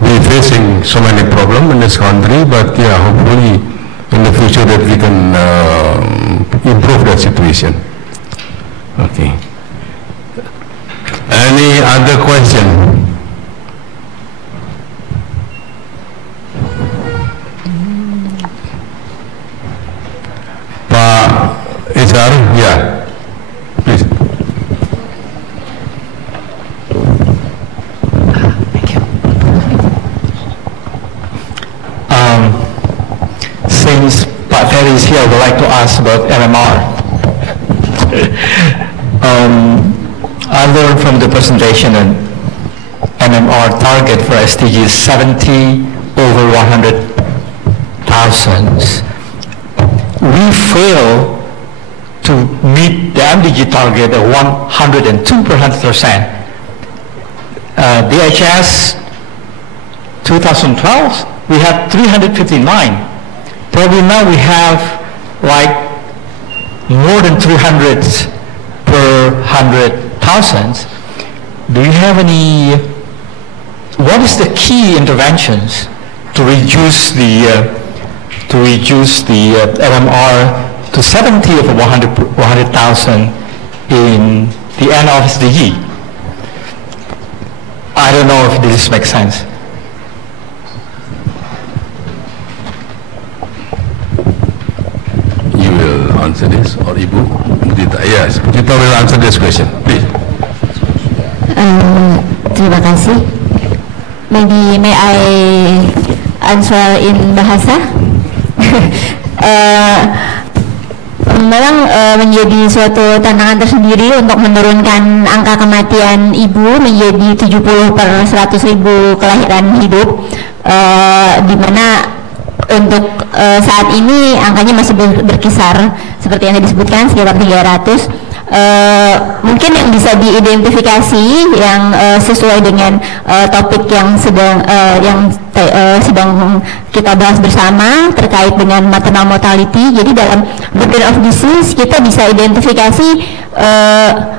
we're facing so many problems in this country, but yeah, hopefully in the future that we can improve that situation. Okay. Any other question? Pak Izhar, yeah, please. Thank you. Since Pak Ferry is here, I would like to ask about MMR. I learned from the presentation an MMR target for SDG is 70 over 100,000. We fail to meet the MDG target of 102%. DHS 2012, we had 359. Probably now we have like more than 300 per 100,000. Do you have any, what is the key interventions to reduce the MMR to 70 over 100,000 in the end of SDG? I don't know if this makes sense. Answer this, or Ibu Mudita? Yes, Mudita will answer this question, please. Terima kasih. Maybe may I answer in bahasa? memang menjadi suatu tantangan tersendiri untuk menurunkan angka kematian ibu menjadi 70 per 100.000 kelahiran hidup, di mana untuk saat ini angkanya masih berkisar seperti yang disebutkan sekitar 300. Mungkin yang bisa diidentifikasi yang sesuai dengan topik yang sedang kita bahas bersama terkait dengan maternal mortality. Jadi dalam burden of disease kita bisa identifikasi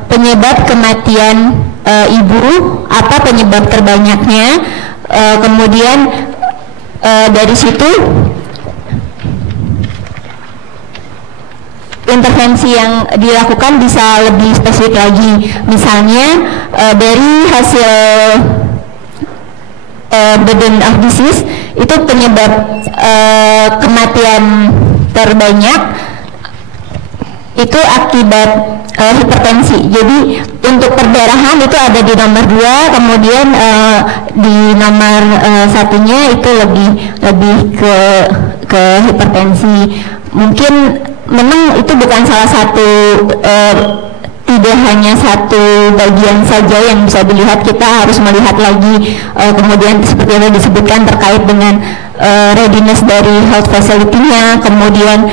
penyebab kematian ibu, apa penyebab terbanyaknya, kemudian dari situ intervensi yang dilakukan bisa lebih spesifik lagi. Misalnya dari hasil burden of disease itu penyebab kematian terbanyak itu akibat hipertensi. Jadi untuk perdarahan itu ada di nomor 2, kemudian di nomor satunya itu lebih ke hipertensi. Mungkin memang itu bukan salah satu, tidak hanya satu bagian saja yang bisa dilihat, kita harus melihat lagi kemudian seperti yang disebutkan terkait dengan readiness dari health facility-nya, kemudian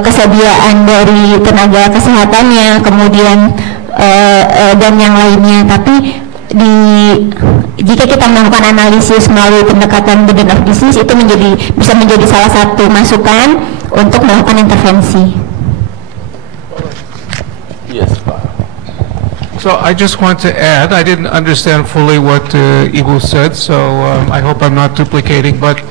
kesediaan dari tenaga kesehatannya, kemudian dan yang lainnya. Tapi jika kita melakukan analisis melalui pendekatan burden of disease, itu bisa menjadi salah satu masukan untuk melakukan intervensi. Yes, Pak. So I just want to add, I didn't understand fully what Ibu said, so I hope I'm not duplicating, but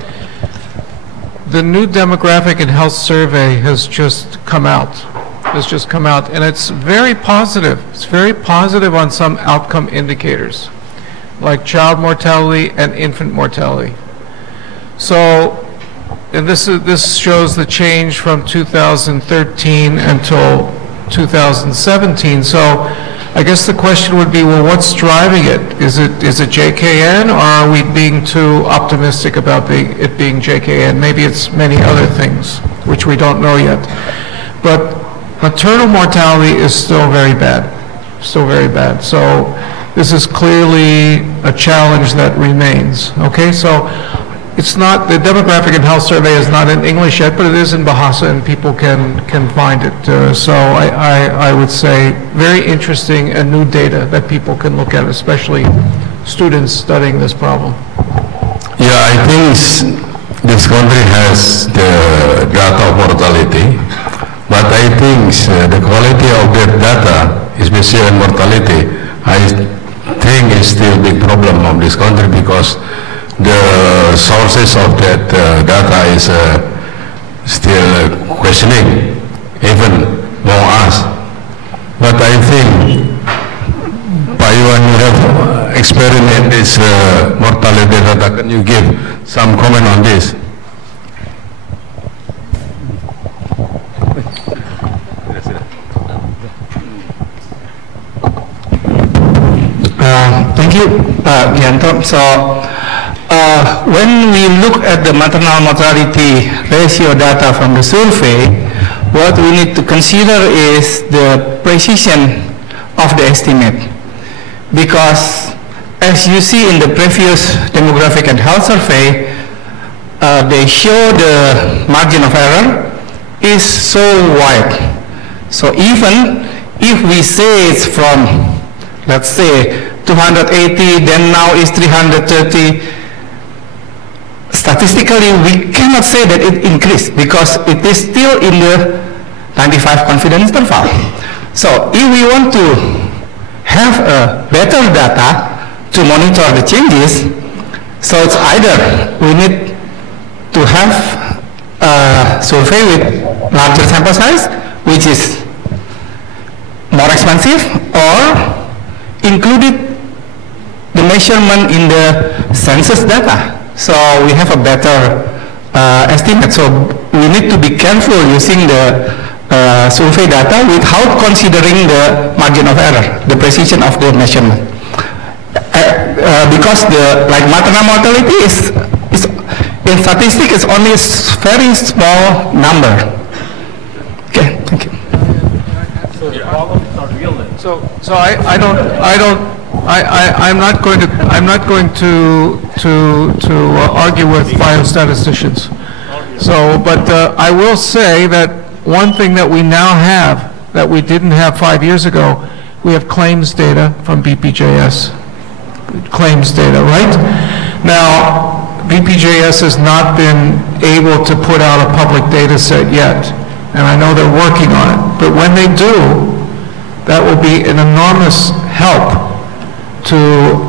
the new demographic and health survey has just come out. And it's very positive. It's very positive on some outcome indicators, like child mortality and infant mortality. So, and this shows the change from 2013 until 2017. So, I guess the question would be, well, what's driving it? Is it JKN, or are we being too optimistic about it being JKN? Maybe it's many other things, which we don't know yet. But maternal mortality is still very bad. So this is clearly a challenge that remains. Okay, so it's not, the demographic and health survey is not in English yet, but it is in Bahasa and people can find it. So I would say very interesting and new data that people can look at, especially students studying this problem. Yeah, I think this country has the data of mortality, but I think the quality of that data, especially in mortality, I think is still a big problem of this country, because the sources of that data is still questioning, even among us. But I think, Pak Iwan, you have experienced this mortality data. Can you give some comment on this? Thank you, Gianto. So, when we look at the maternal mortality ratio data from the survey, what we need to consider is the precision of the estimate. Because as you see in the previous demographic and health survey, they show the margin of error is so wide. So even if we say it's from, let's say, 280, then now is 330, statistically we cannot say that it increased, because it is still in the 95 confidence interval. So if we want to have a better data to monitor the changes, so it's either we need to have a survey with larger sample size, which is more expensive, or included the measurement in the census data. So we have a better estimate. So we need to be careful using the survey data without considering the margin of error, the precision of the measurement. Because the maternal mortality is in statistics is only a very small number. Okay, thank you. I'm not going to argue with biostatisticians. But I will say that one thing that we now have that we didn't have 5 years ago, we have claims data from BPJS. Claims data, right? Now, BPJS has not been able to put out a public data set yet, and I know they're working on it. But when they do, that will be an enormous help to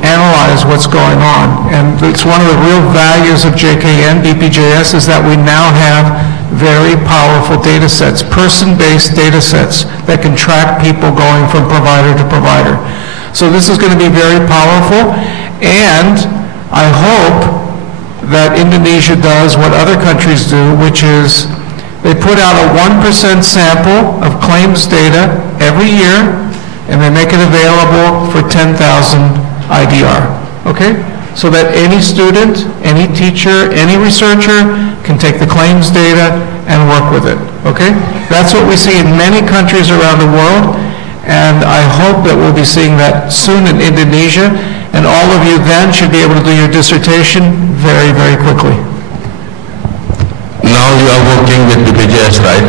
analyze what's going on. And it's one of the real values of JKN, BPJS, is that we now have very powerful data sets, person-based data sets that can track people going from provider to provider. So this is going to be very powerful, and I hope that Indonesia does what other countries do, which is they put out a 1% sample of claims data every year, and they make it available for 10,000 IDR, okay? So that any student, any teacher, any researcher can take the claims data and work with it, okay? That's what we see in many countries around the world, and I hope that we'll be seeing that soon in Indonesia, and all of you then should be able to do your dissertation very, very quickly. Now you are working with BPJS, right?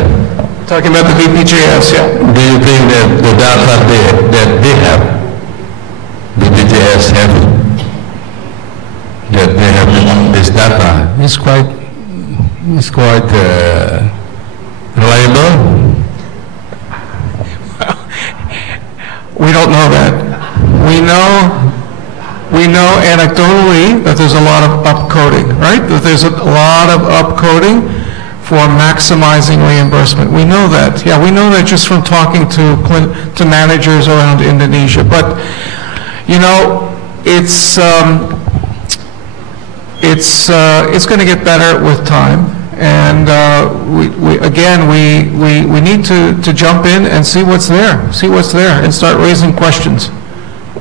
Talking about the BPJS, yeah. Do you think that the data that they have, BPJS have, that they have this data is quite reliable? We don't know that. We know anecdotally that there's a lot of upcoding, right? That there's a lot of upcoding for maximizing reimbursement. We know that. Yeah, we know that just from talking to managers around Indonesia. But, you know, it's going to get better with time. And we need to jump in and see what's there, and start raising questions.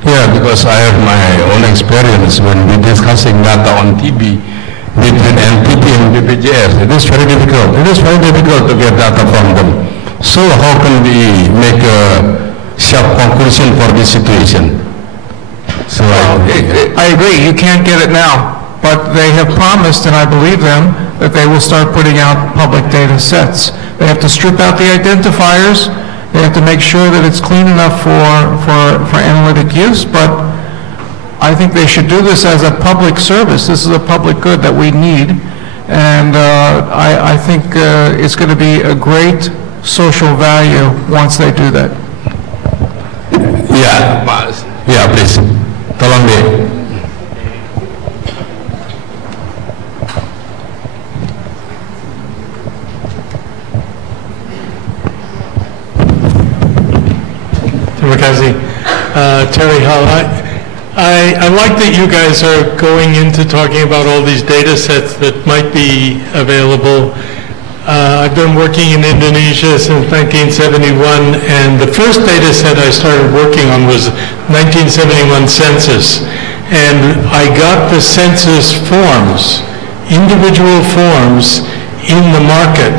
Yeah, because I have my own experience when we're discussing data on TB between NTP and BPJS. It is very difficult. It is very difficult to get data from them. So how can we make a sharp conclusion for this situation? So I agree. You can't get it now. But they have promised, and I believe them, that they will start putting out public data sets. They have to strip out the identifiers. They have to make sure that it's clean enough for analytic use. But I think they should do this as a public service. This is a public good that we need. And I think it's going to be a great social value once they do that. Yeah, please. Tolong deh. Terima kasih. Terry Hall. I like that you guys are going into talking about all these data sets that might be available. I've been working in Indonesia since 1971, and the first data set I started working on was 1971 census. And I got the census forms, individual forms, in the market,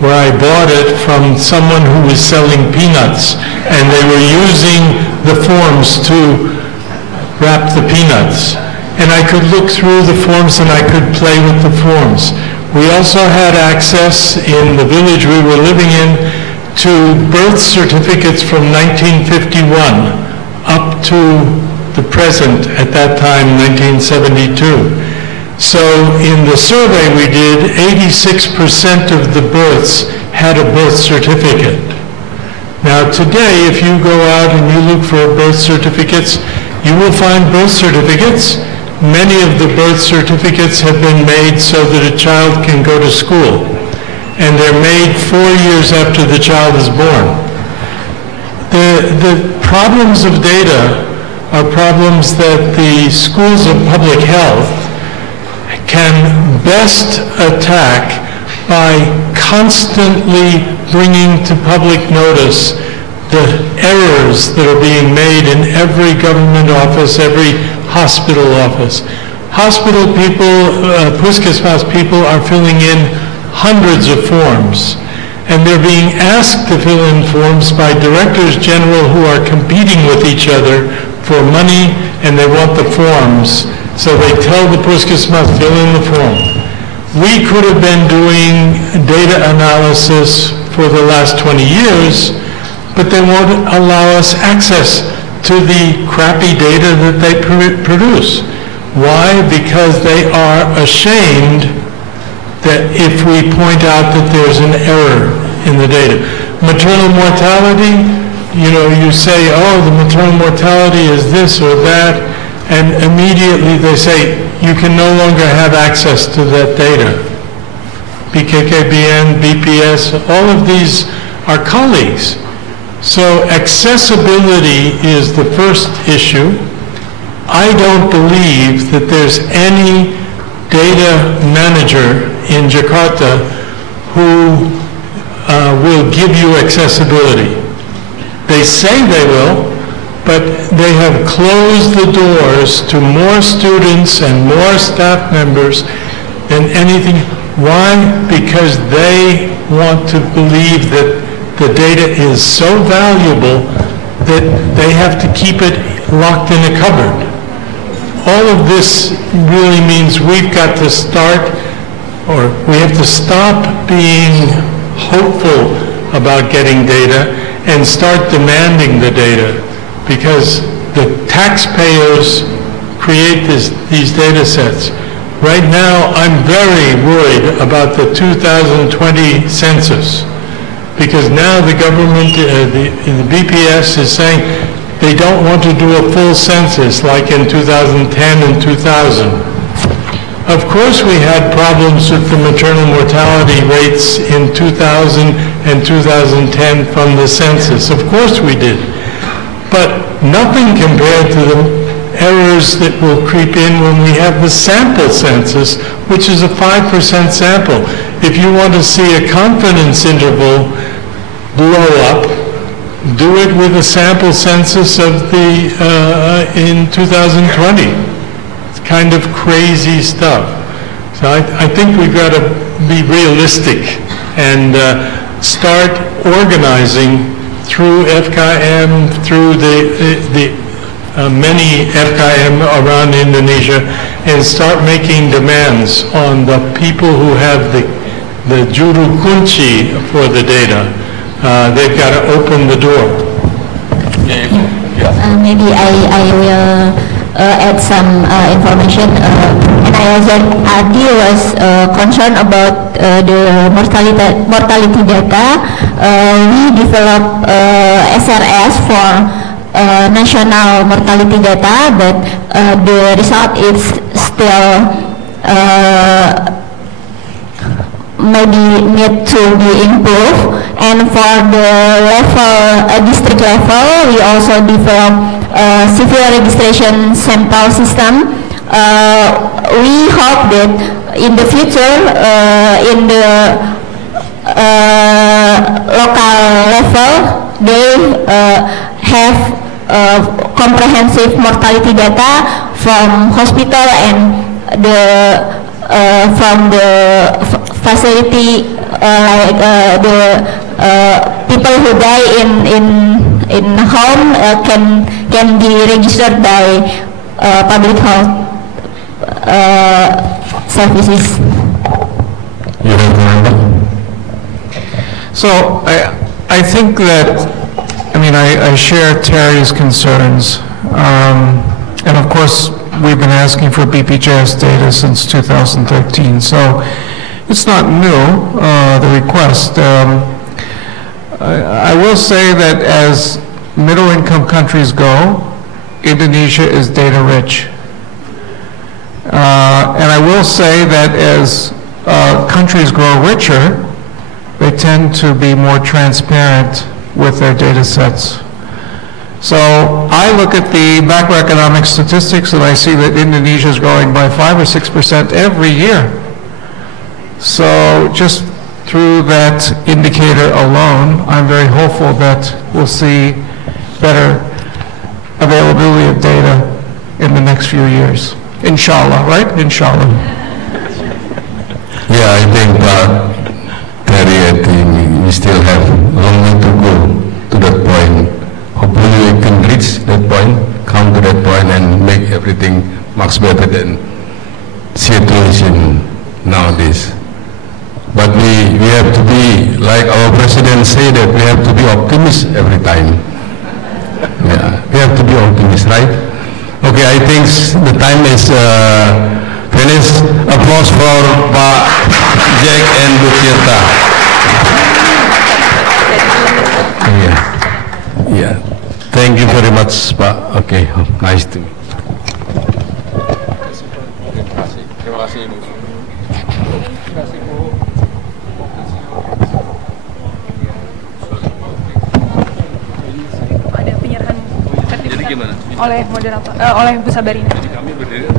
where I bought it from someone who was selling peanuts, and they were using the forms to wrap the peanuts. And I could look through the forms and I could play with the forms. We also had access in the village we were living in to birth certificates from 1951 up to the present, at that time, 1972. So in the survey we did, 86% of the births had a birth certificate. Now today, if you go out and you look for birth certificates, you will find birth certificates. Many of the birth certificates have been made so that a child can go to school. And they're made 4 years after the child is born. The problems of data are problems that the schools of public health can best attack by constantly bringing to public notice the errors that are being made in every government office, every hospital office. Hospital people, Puskesmas people are filling in hundreds of forms. and they're being asked to fill in forms by directors general who are competing with each other for money, and they want the forms. So they tell the Puskesmas, fill in the form. We could have been doing data analysis for the last 20 years, but they won't allow us access to the crappy data that they produce. Why? Because they are ashamed that if we point out that there's an error in the data. Maternal mortality, you say, oh, the maternal mortality is this or that, and immediately they say, you can no longer have access to that data. BKKBN, BPS, all of these are colleagues. So accessibility is the first issue. I don't believe that there's any data manager in Jakarta who will give you accessibility. They say they will, but they have closed the doors to more students and more staff members than anything. Why? Because they want to believe that the data is so valuable that they have to keep it locked in a cupboard. All of this really means we've got to start, or we have to stop being hopeful about getting data and start demanding the data, because the taxpayers create these data sets. Right now, I'm very worried about the 2020 census, because now the government, the BPS is saying they don't want to do a full census like in 2010 and 2000. Of course we had problems with the maternal mortality rates in 2000 and 2010 from the census. Of course we did. But nothing compared to the errors that will creep in when we have the sample census, which is a 5% sample. If you want to see a confidence interval blow up, do it with a sample census of the in 2020. It's kind of crazy stuff. So I think we've got to be realistic and start organizing through FKM, through the many FKM around Indonesia, and start making demands on the people who have the juru kunci for the data. They've got to open the door. Maybe I will add some information. And I also, Adi was concerned about the mortality data. We developed SRS for national mortality data, but the result is still maybe need to be improved. And for the level, district level, we also develop civil registration sample system. We hope that in the future, in the local level, they have comprehensive mortality data from hospital and from the facility, like the people who die in home can be registered by public health services. You have remember? So I think that, I share Terry's concerns, and of course we've been asking for BPJS data since 2013, so it's not new, the request. I will say that as middle-income countries go, Indonesia is data rich. And I will say that as countries grow richer, they tend to be more transparent with their data sets. So I look at the macroeconomic statistics and I see that Indonesia is growing by 5 or 6% every year. So just through that indicator alone, I'm very hopeful that we'll see better availability of data in the next few years. Inshallah, right? Inshallah. Yeah, I think Terry, I think we still have a long way to go to that point. Hopefully we can reach that point, come to that point and make everything much better than situation nowadays. But we have to be, like our president say, that we have to be optimists every time. Yeah, we have to be optimists, right? Okay, I think the time is finished. Applause for Pak Jack and Bu Tirta. Yeah. Thank you very much, Pak. Okay, nice to meet you. Terima kasih, Bu. Ada penyerahan Jadi gimana? oleh moderator, oleh Bu Sabarina. Jadi kami berdiri.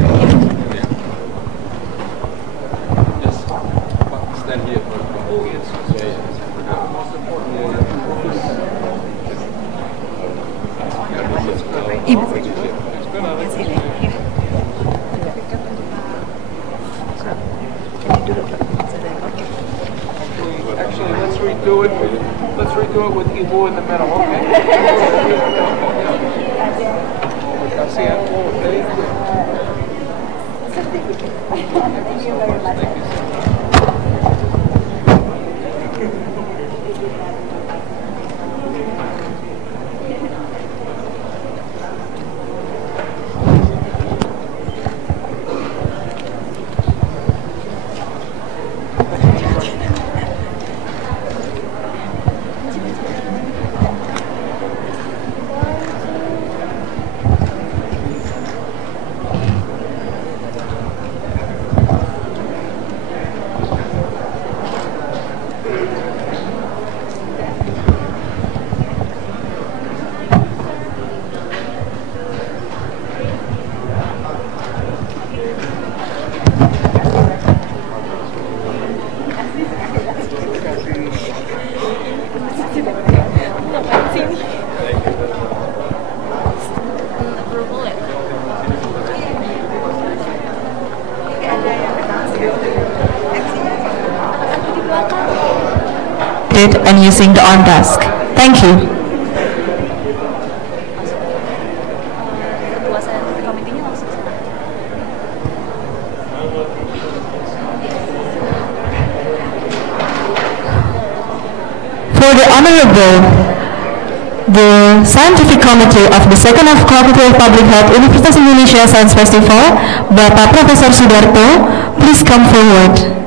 Just stand here. Oh, yes. Ibu. Actually, let's redo it. Let's redo it with Ibu in the middle, okay? Kasihan, okay? And using the on task. Thank you. For the Honorable, the Scientific Committee of the Second of Faculty of Public Health Universitas Indonesia Science Festival, Bapak Profesor Sudarto, please come forward.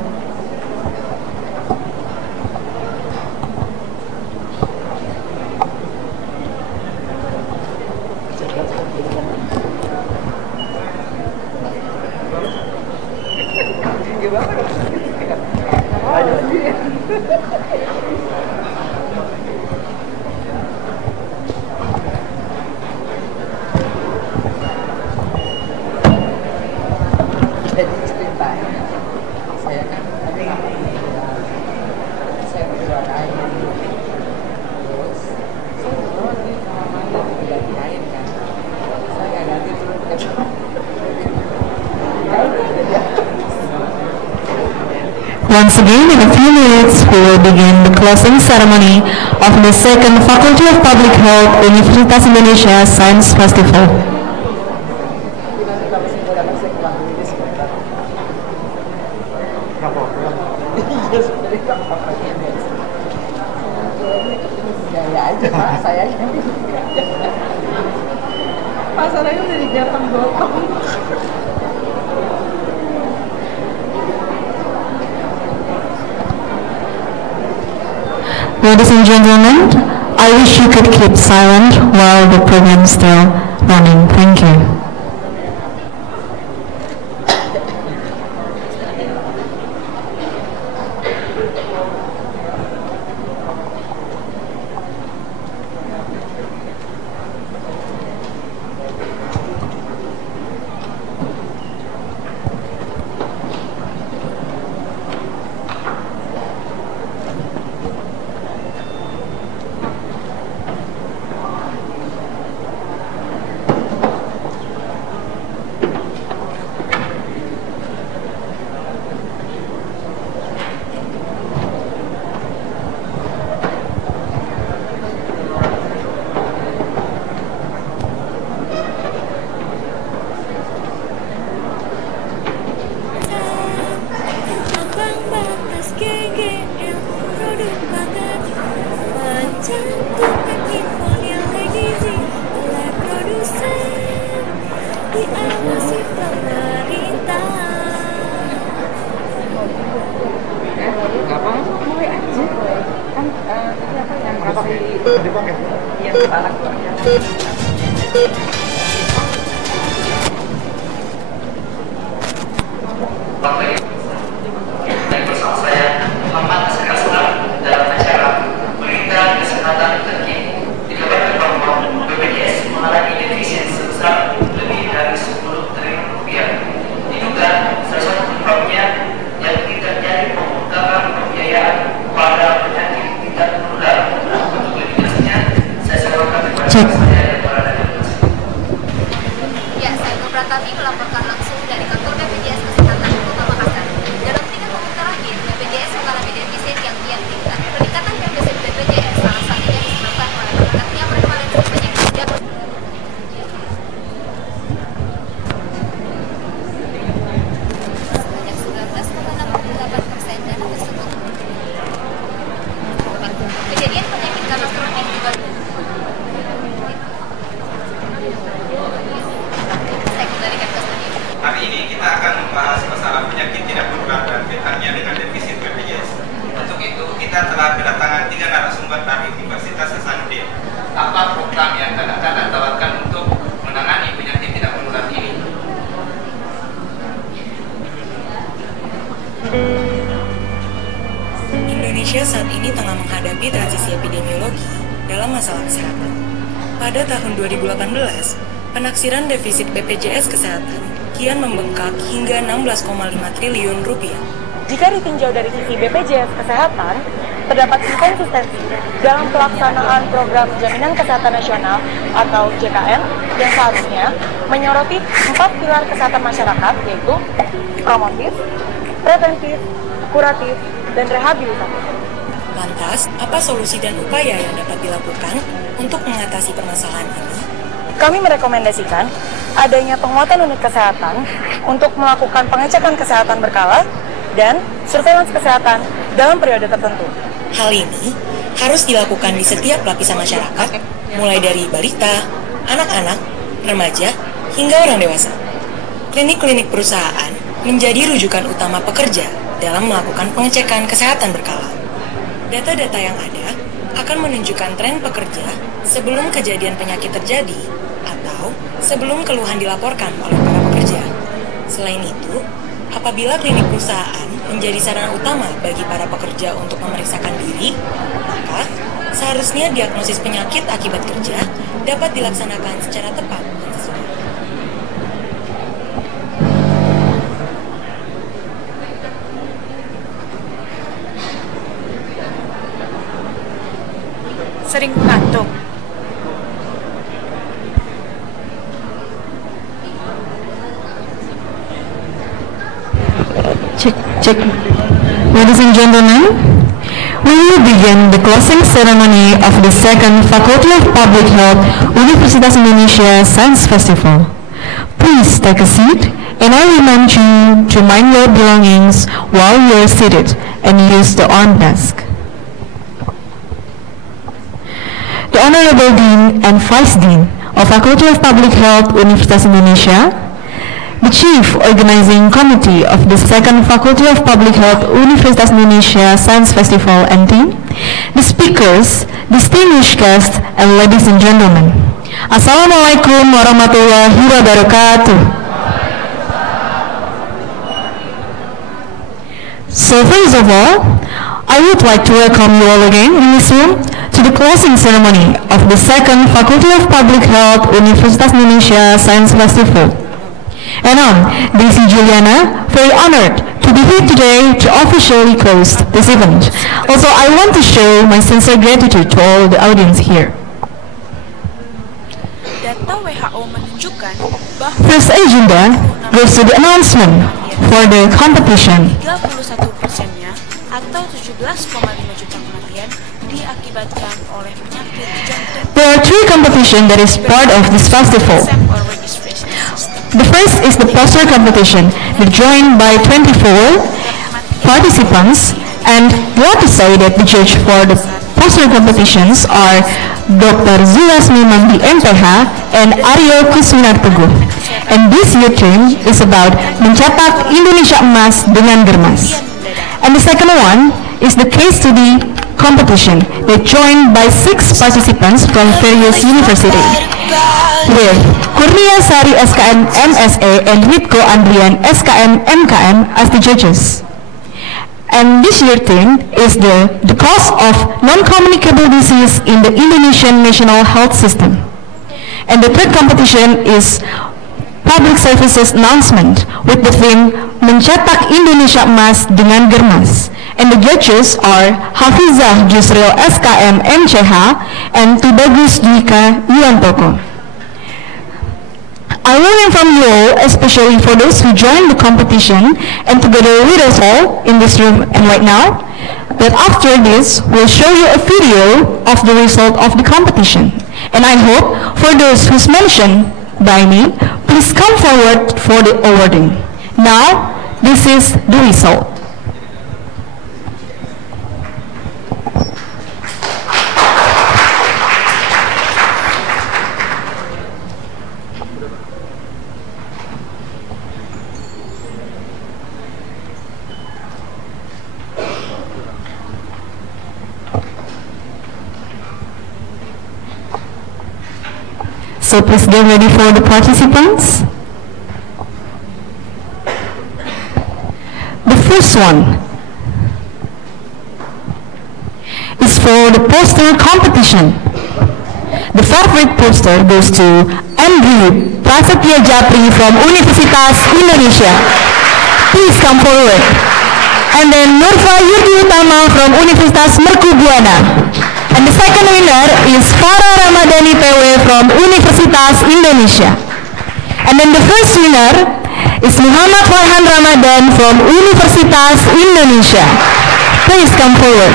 Once again, in a few minutes, we will begin the closing ceremony of the Second Faculty of Public Health Universitas Indonesia Science Festival. Pasarannya udah digotong-gotong. Ladies and gentlemen, I wish you could keep silent while the program is still running. Thank you. Dan bersama saya Muhammad Sekasulah dalam acara Berita Kesehatan Terkini. Dikabarkan bahwa BPJS mengalami defisit sebesar lebih dari 10 triliun rupiah. Diduga salah satu penyebabnya yakni terjadi pembengkakan pembiayaan pada penyakit tidak menular. Untuk lebih jelasnya, saya serahkan kepada saya yang berada di atas. Ya, saya Nur Pratami melaporkan langsung dari kantor BPJS Kesehatan Kota Makassar. Dalam 3 tahun terakhir, BPJS mengalami defisit yang kian tingkat. Peningkatan defisit BPJS salah satunya disebabkan oleh meningkatnya prevalensi penyakit jantung. Sebanyak 19,68% dana tersebut. Kejadian penyakit katastrofik juga Hari ini kita akan membahas masalah penyakit tidak menular dan kaitannya dengan defisit BPJS. Untuk itu, kita telah kedatangan 3 narasumber dari Universitas Hasanuddin. Apa program yang akan tawarkan untuk menangani penyakit tidak menular ini? Indonesia saat ini tengah menghadapi transisi epidemiologi dalam masalah kesehatan. Pada tahun 2018, penaksiran defisit BPJS Kesehatan kian membengkak hingga 16,5 triliun rupiah. Jika ditinjau dari sisi BPJS Kesehatan, terdapat inkonsistensi dalam pelaksanaan program Jaminan Kesehatan Nasional atau JKN yang seharusnya menyoroti 4 pilar kesehatan masyarakat, yaitu promotif, preventif, kuratif, dan rehabilitatif. Lantas, apa solusi dan upaya yang dapat dilakukan untuk mengatasi permasalahan ini? Kami merekomendasikan adanya penguatan unit kesehatan untuk melakukan pengecekan kesehatan berkala dan surveillance kesehatan dalam periode tertentu. Hal ini harus dilakukan di setiap lapisan masyarakat, mulai dari balita, anak-anak, remaja, hingga orang dewasa. Klinik-klinik perusahaan menjadi rujukan utama pekerja dalam melakukan pengecekan kesehatan berkala. Data-data yang ada akan menunjukkan tren pekerja sebelum kejadian penyakit terjadi atau sebelum keluhan dilaporkan oleh para pekerja. Selain itu, apabila klinik perusahaan menjadi sarana utama bagi para pekerja untuk memeriksakan diri, maka seharusnya diagnosis penyakit akibat kerja dapat dilaksanakan secara tepat dan sesuai. Sering mengantuk. Check. Ladies and gentlemen, we will begin the closing ceremony of the second Faculty of Public Health Universitas Indonesia Science Festival. Please take a seat, and I remind you to mind your belongings while you are seated and use the arm desk. The Honorable Dean and Vice Dean of Faculty of Public Health Universitas Indonesia, the Chief Organizing Committee of the Second Faculty of Public Health Universitas Indonesia Science Festival and team, the speakers, distinguished guests, and ladies and gentlemen. Assalamualaikum warahmatullahi wabarakatuh. So first of all, I would like to welcome you all again in this room to the closing ceremony of the second Faculty of Public Health Universitas Indonesia Science Festival. And I'm Daisy Juliana, very honored to be here today to officially close this event. Also, I want to show my sincere gratitude to all the audience here. Data WHO menunjukkan bahwa First agenda goes to the announcement for the competition. 31%-nya atau 17,5 juta kematian diakibatkan oleh penyakit jantung. There are 3 competitions that is part of this festival. The first is the poster competition, joined by 24 participants, and glad to say that the judge for the poster competitions are Dr. Zulasmi Mandi MPH and Aryo Kuswinarteguh. And this year theme is about mencetak Indonesia emas dengan germas. And the second one is the case study competition that joined by 6 participants from various universities, with Kurnia Sari SKM MSA and Ritko Andrian SKM MKM as the judges. And this year's theme is the cause of non-communicable disease in the Indonesian national health system. And the third competition is public services announcement with the theme Mencetak Indonesia Emas dengan Germas. And the judges are Hafizah Jusril SKM MCH and Tubagus Dwika Yuantoko. I will inform you all, especially for those who joined the competition and together with us all in this room and right now, that after this we'll show you a video of the result of the competition. And I hope for those who's mentioned by me, please come forward for the awarding. Now, this is the result. So please get ready for the participants. The first one is for the poster competition. The favorite poster goes to Andrew Prasetya Japri from Universitas Indonesia. Please come forward. And then Nurfa Yudi Utama from Universitas Mercubuana. And the second winner is Farah Ramadhani PW from Universitas Indonesia. And then the first winner is Muhammad Farhan Ramadan from Universitas Indonesia. Please come forward.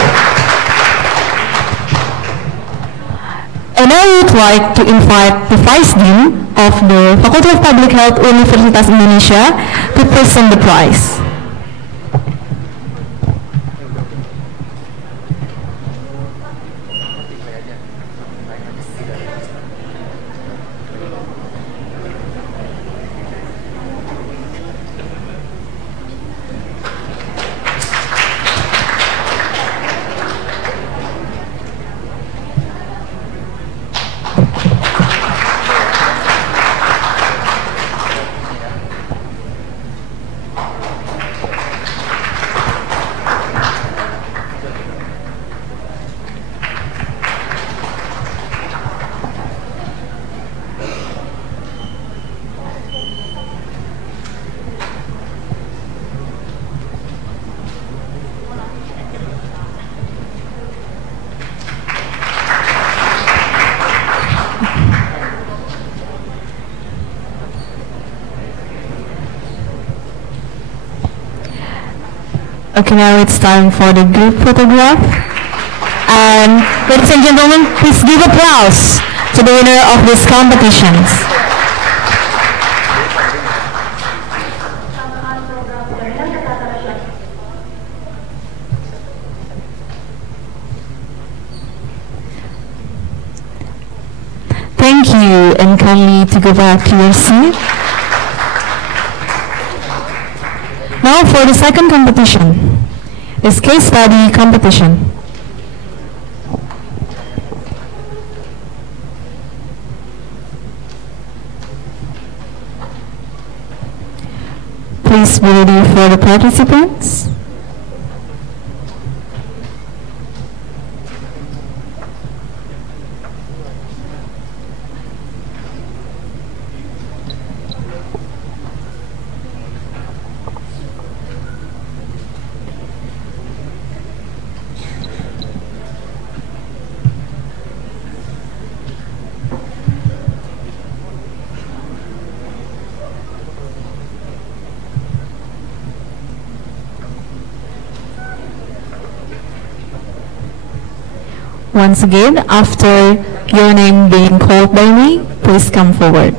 And I would like to invite the Vice Dean of the Faculty of Public Health Universitas Indonesia to present the prize. Okay, now it's time for the group photograph. And ladies and gentlemen, please give applause to the winner of these competitions. Thank you, and kindly to go back to your seat. Now for the second competition, is case study competition. Please be ready for the participants. Once again, after your name being called by me, please come forward.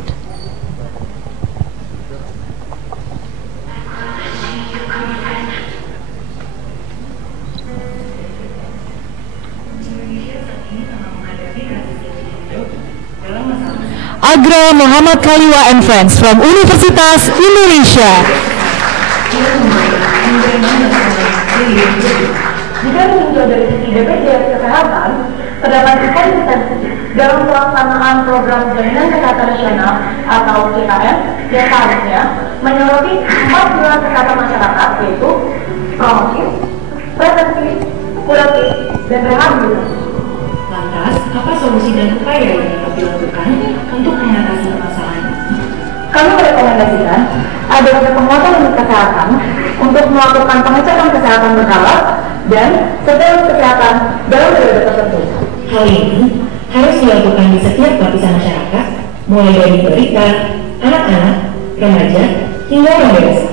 Agra Muhammad Khaliwa and friends from Universitas Indonesia. Jika meninjau dari sisi BPJS Kesehatan terdapat inkonsistensi dalam pelaksanaan program Jaminan Kesehatan Nasional atau JKN yang seharusnya menyoroti 4 pilar kesehatan masyarakat, yaitu promosi, prevensi, kuratif, dan rehabilitasi. Lantas, apa solusi dan upaya yang dapat dilakukan untuk mengatasi permasalahan? Kami merekomendasikan adanya penguatan unit kesehatan untuk melakukan pengecekan kesehatan berkala dan surveillance kesehatan dalam periode tertentu. Hal ini harus dilakukan di setiap lapisan masyarakat, mulai dari balita, anak-anak, remaja, hingga orang dewasa.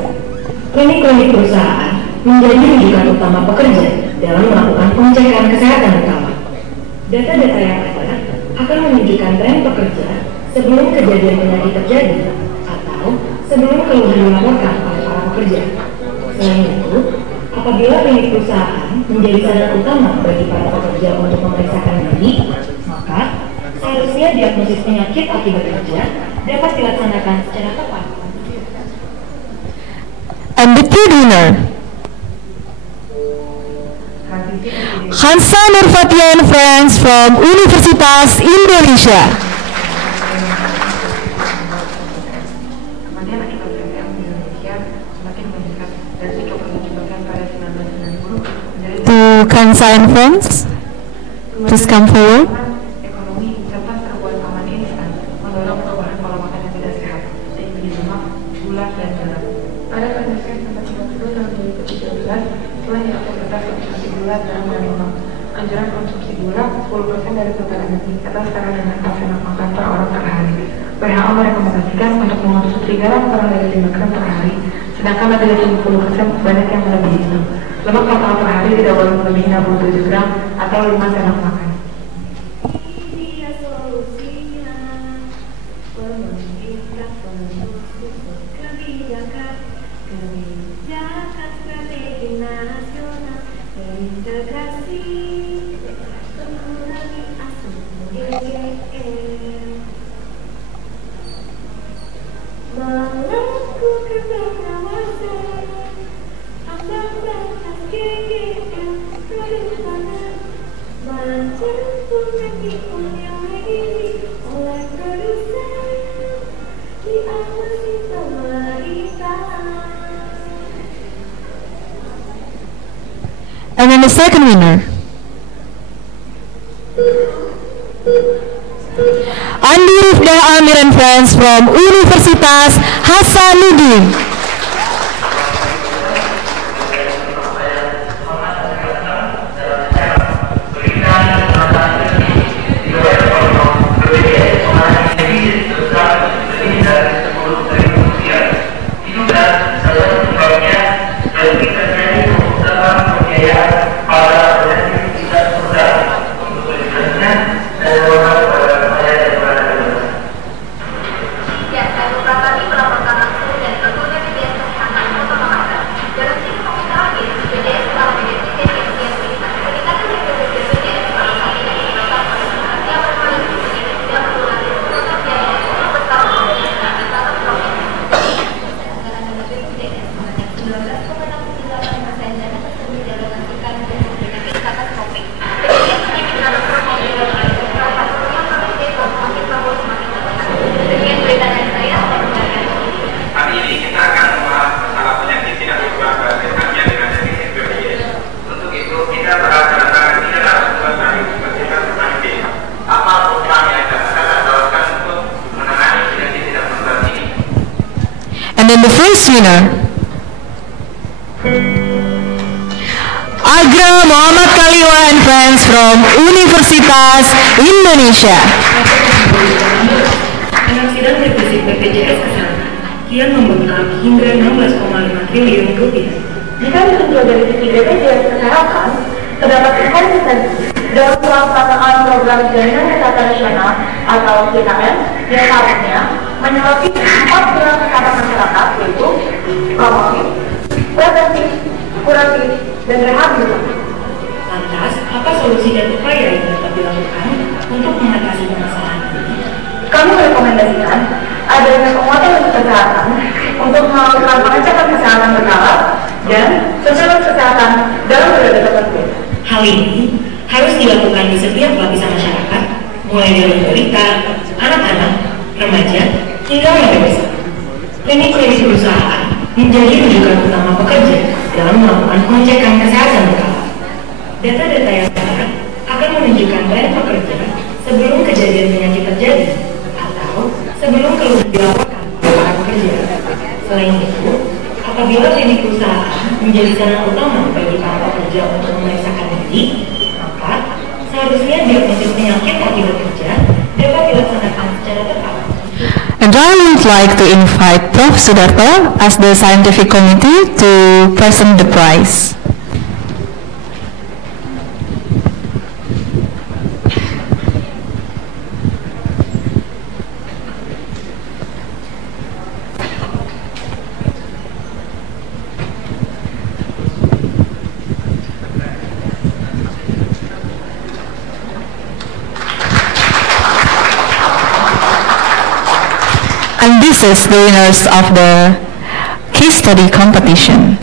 Klinik-klinik perusahaan menjadi rujukan utama pekerja dalam melakukan pengecekan kesehatan berkala. Data-data yang ada akan menunjukkan tren pekerja sebelum kejadian penyakit terjadi atau sebelum keluhan dilaporkan oleh para pekerja. Selain itu, apabila klinik perusahaan menjadi sarana utama bagi para pekerja untuk memeriksakan diri, maka seharusnya diagnosis penyakit akibat kerja dapat dilaksanakan secara tepat. And the third winner, Hansa Nurfatia and Friends from Universitas Indonesia. To Hansa and Friends, please come forward. Ekonomi serta serbuan pangan instan mendorong perubahan pola makan yang tidak sehat, sehingga lemak, gula, dan garam. Pada penelitian tempat 32 tahun 2013 telah diakomodasi konsumsi gula dalam lemak. Anjuran konsumsi gula 10% dari total energi atau setara dengan porsi makan per orang per hari. WHO merekomendasikan untuk mengonsumsi garam kurang dari 5 gram per hari, sedangkan lebih dari 50% banyak yang melebihi itu. Lemak total per hari tidak boleh melebihi 67 gram atau 5 sendok makan. And then the second winner, Andi Rifdah Amir and Friends from Universitas Hasanuddin. And then the first winner, Agra Muhammad Kaliwa and Friends from Universitas Indonesia. Dalam sidang revisi BPJS Kesehatan, kian membengkak hingga 16,5 triliun rupiah. Jika ditinjau dari sisi BPJS Kesehatan, terdapat inkonsistensi dalam pelaksanaan program Jaminan Kesehatan Nasional atau JKN yang seharusnya menyoroti 4 pilar kesehatan masyarakat, yaitu promosi, prevensi, kuratif, dan rehabilitasi. Lantas, apa solusi dan upaya yang dapat dilakukan untuk mengatasi permasalahan ini? Kami merekomendasikan adanya penguatan unit kesehatan untuk melakukan pengecekan kesehatan berkala dan surveillance kesehatan dalam periode tertentu. Hal ini harus dilakukan di setiap lapisan masyarakat, mulai dari balita, anak-anak, remaja, hingga orang dewasa. Klinik-klinik perusahaan menjadi rujukan utama pekerja dalam melakukan pengecekan kesehatan berkala. Data-data yang sekarang akan menunjukkan tren pekerja sebelum kejadian penyakit terjadi atau sebelum keluhan dilaporkan oleh para pekerja. Selain itu, apabila klinik perusahaan menjadi sarana utama bagi para pekerja untuk memeriksakan diri, maka seharusnya diagnosis penyakit akibat kerja dapat dilaksanakan secara tepat. And I would like to invite Prof. Sudarto as the scientific committee to present the prize. And this is the winners of the case study competition.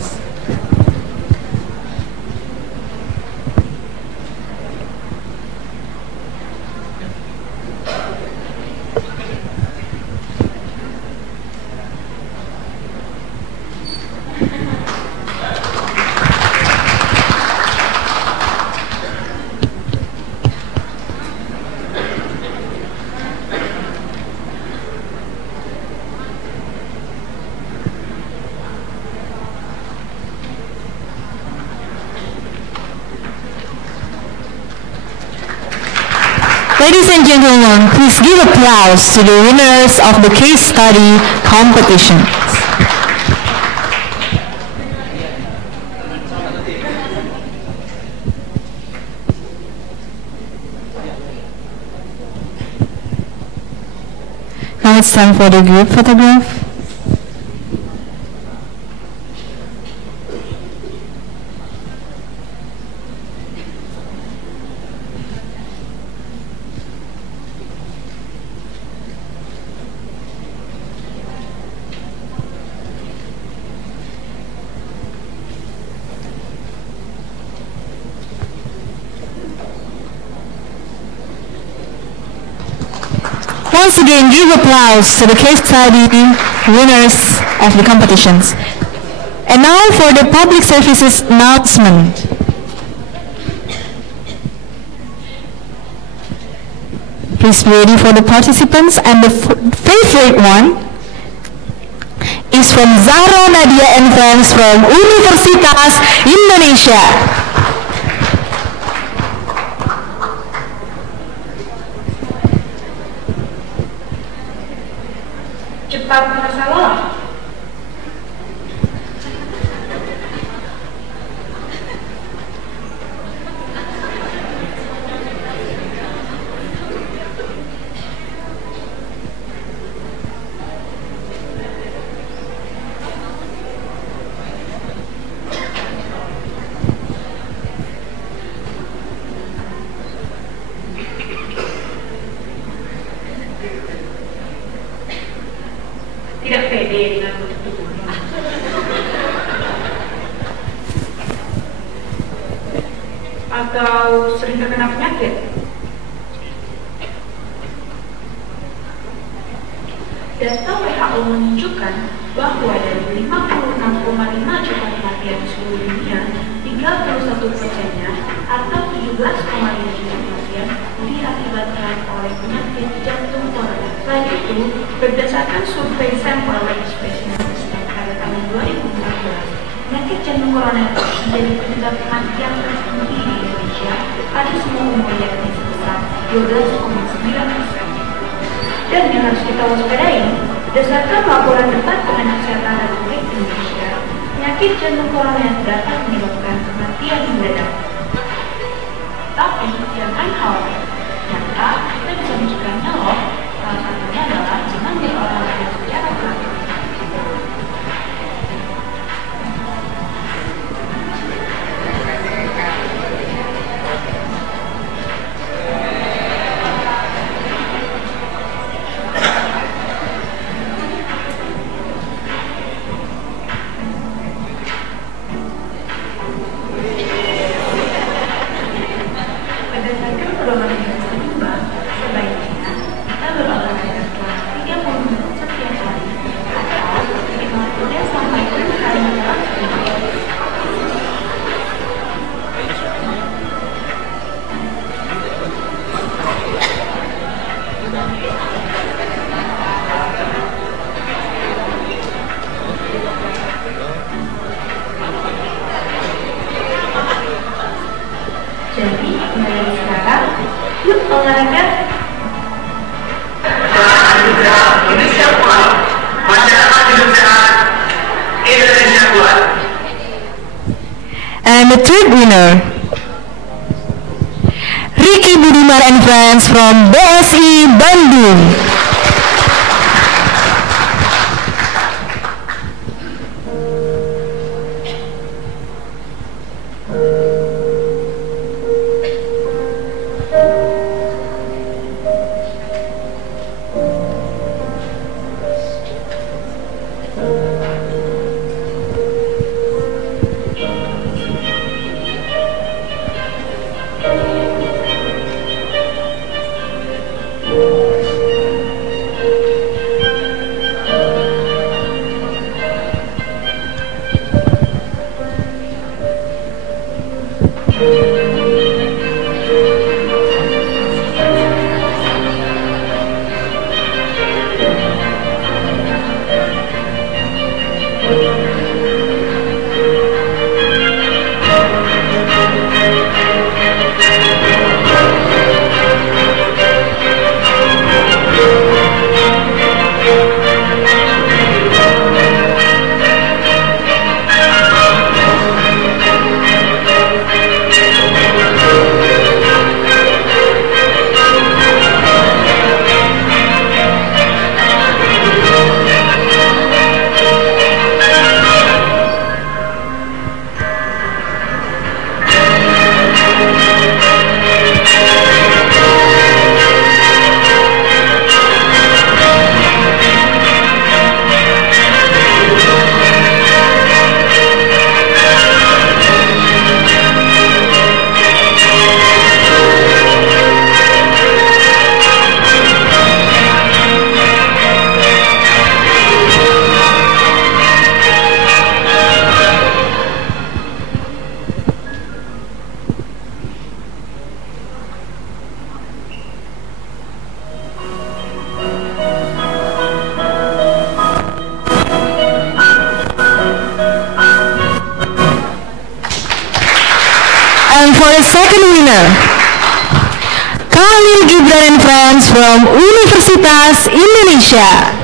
Ladies and gentlemen, please give applause to the winners of the case study competition. Now it's time for the group photograph. Once again, give applause to the case study winners of the competitions. And now for the public services announcement. Please be ready for the participants, and the favorite one is from Zahra Nadia and friends from Universitas Indonesia. Cepat merasa lelah. Tidak pede dengan bentuk tubuhnya. Atau sering terkena penyakit. Data WHO menunjukkan bahwa dari 56,5 juta kematian di seluruh dunia, 31%-nya atau 17,5 juta kematian diakibatkan oleh penyakit jantung koroner. Selain itu, berdasarkan survei sampel registration pada tahun 2014, penyakit jantung koroner menjadi penyebab kematian tertinggi di Indonesia pada semua umur, yakni sebesar 12,9%. Dan yang harus kita waspadai, berdasarkan laporan Departemen Kesehatan Republik Indonesia, penyakit jantung koroner dapat menyebabkan kematian mendadak. Tapi jangan khawatir, ternyata kita bisa mencegahnya loh. Salah satunya adalah jangan berolahraga secara teratur. memastikan pedoman yang seimbang, sebaiknya kita berolahraga selama 30 menit setiap hari atau 50 sampai 5 kali dalam seminggu. Jadi, mulai sekarang, yuk olahraga. Indonesia kuat, masyarakat hidup sehat, Indonesia kuat. And the third winner, Ricky Budiman and friends from BSI Bandung. And for the second winner, Khalil Gibran and friends from Universitas Indonesia.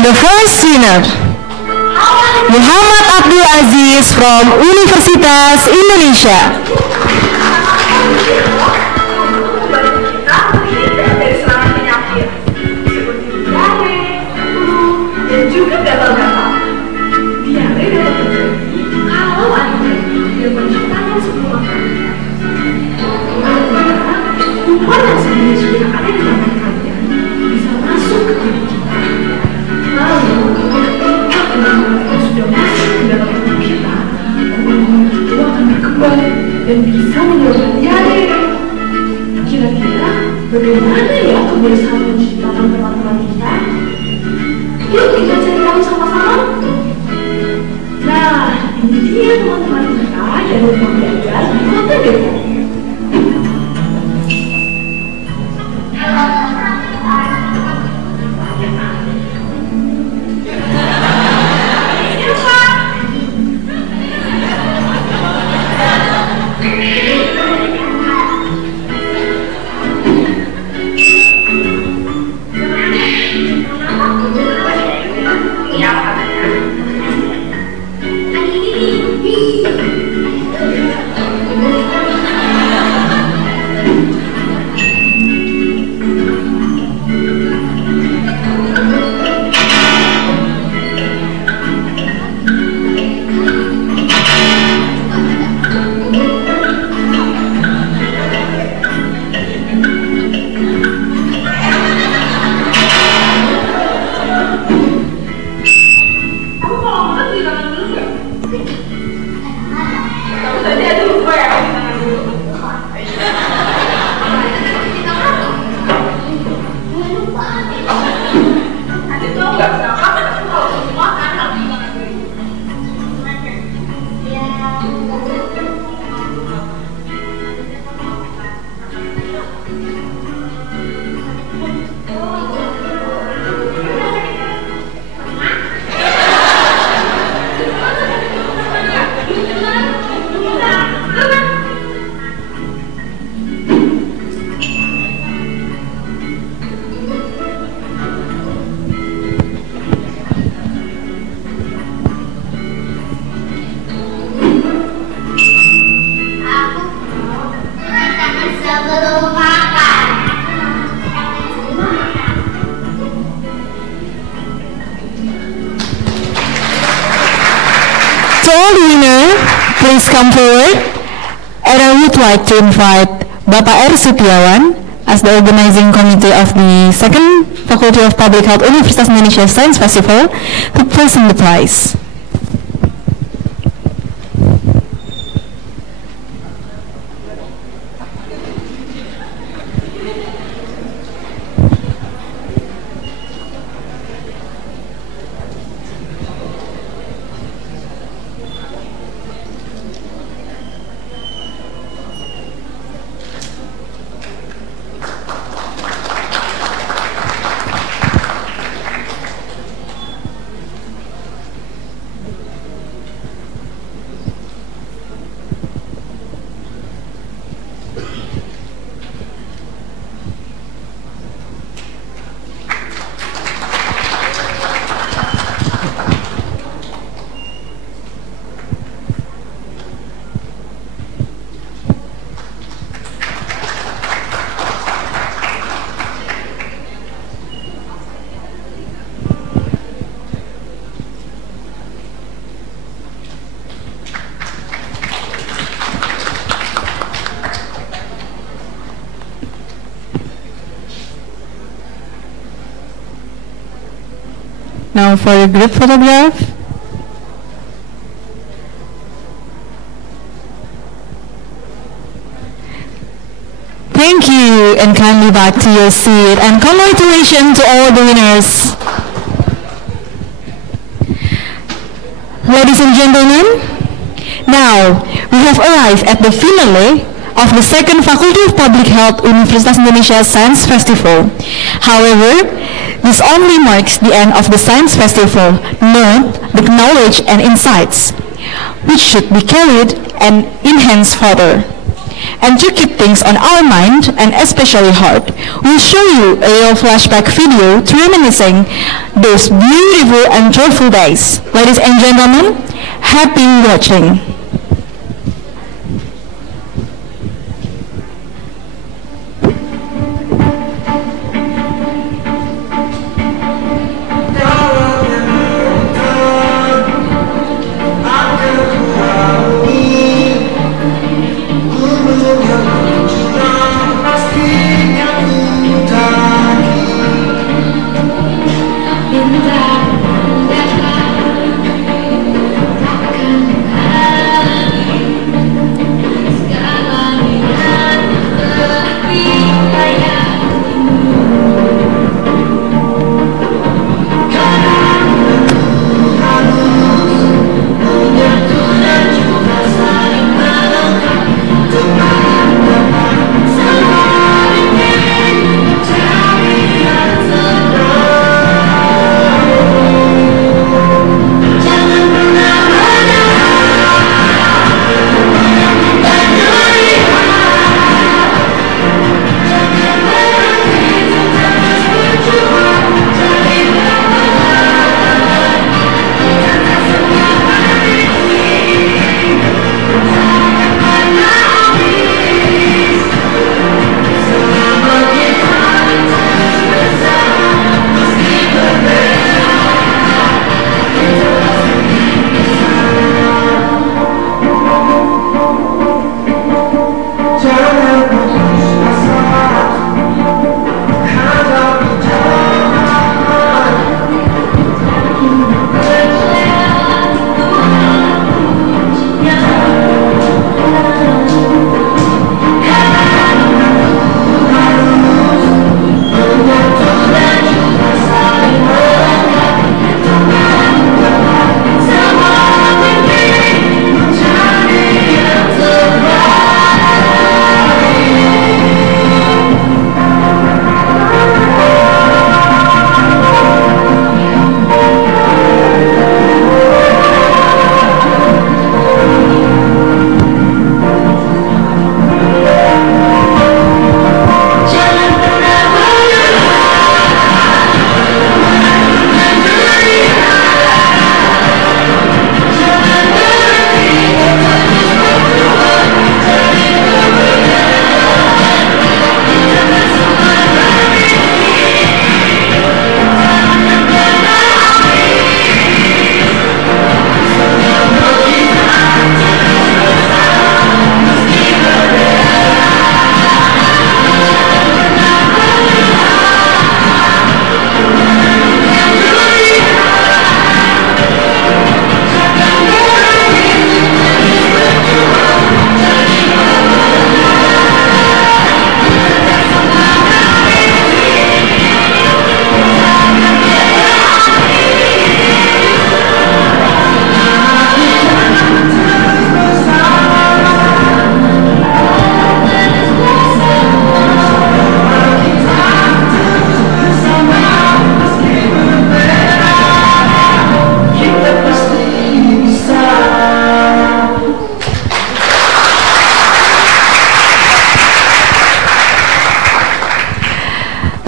And the first winner, Muhammad Abdul Aziz from Universitas Indonesia. Dan juga gatal-gatal. Diare dapat terjadi kalau Anda tidak mencuci tangan sebelum makan. Artinya, kuman yang sebenarnya sudah ada di tangan kalian bisa masuk ke tubuh kita. Lalu, ketika kuman-kuman yang sudah masuk ke dalam tubuh kita, kuman-kuman itu akan berkembang dan bisa menyebabkan diare. Kira-kira bagaimana ya kebiasaan mencuci tangan teman-teman kita? Yuk kita cari tahu sama-sama. Nah, ini dia teman-teman kita yang rumah belajar di Kota Depok. Please come forward, and I would like to invite Bapak R. Sutiawan as the organizing committee of the second Faculty of Public Health Universitas Indonesia Science Festival to present the prize. Now for a group photograph. Thank you, and kindly back to your seat, and congratulations to all the winners. Ladies and gentlemen, now we have arrived at the finale of the second Faculty of Public Health Universitas Indonesia Science Festival. However, this only marks the end of the Science Festival, not the knowledge and insights, which should be carried and enhanced further. And to keep things on our mind, and especially heart, we'll show you a little flashback video to reminiscing those beautiful and joyful days. Ladies and gentlemen, happy watching.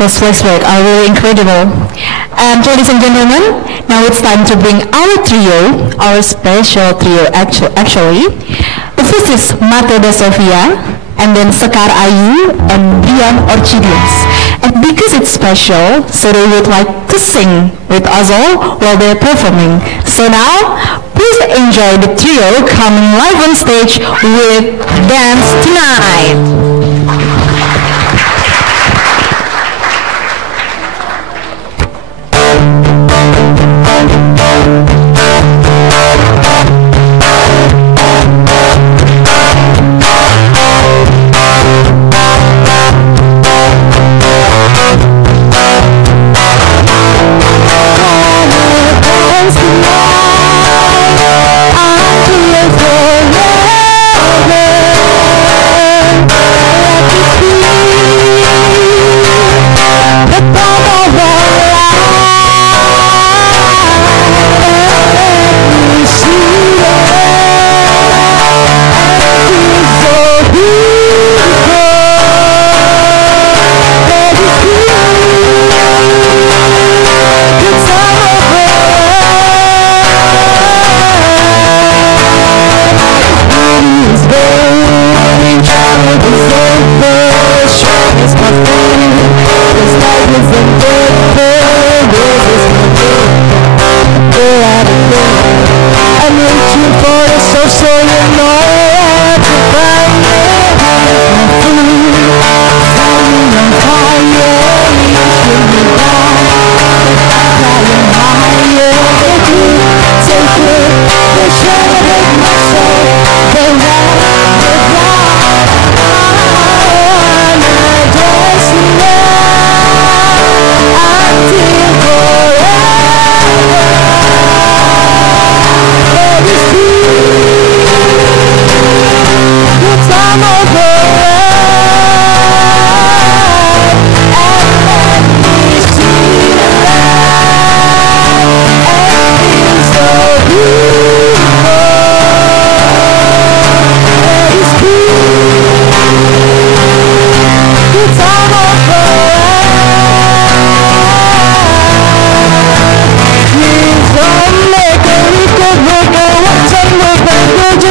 Those flashbacks are really incredible. And ladies and gentlemen, now it's time to bring our trio, our special trio actually. The first is Mate de Sofia, and then Sekar Ayu, and Brian Orchidias. And because it's special, so they would like to sing with us all while they're performing. So now, please enjoy the trio coming live on stage with Dance Tonight. I feel forever.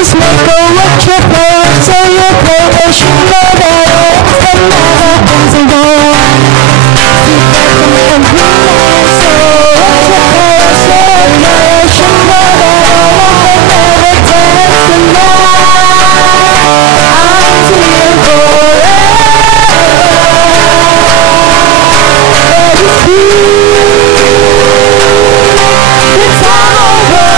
just let go what you're playing, so you play, they should know that it never ends alone. You got them complete, so what you're playing, so you should know that it never dance tonight. Until forever, let it be. It's all over.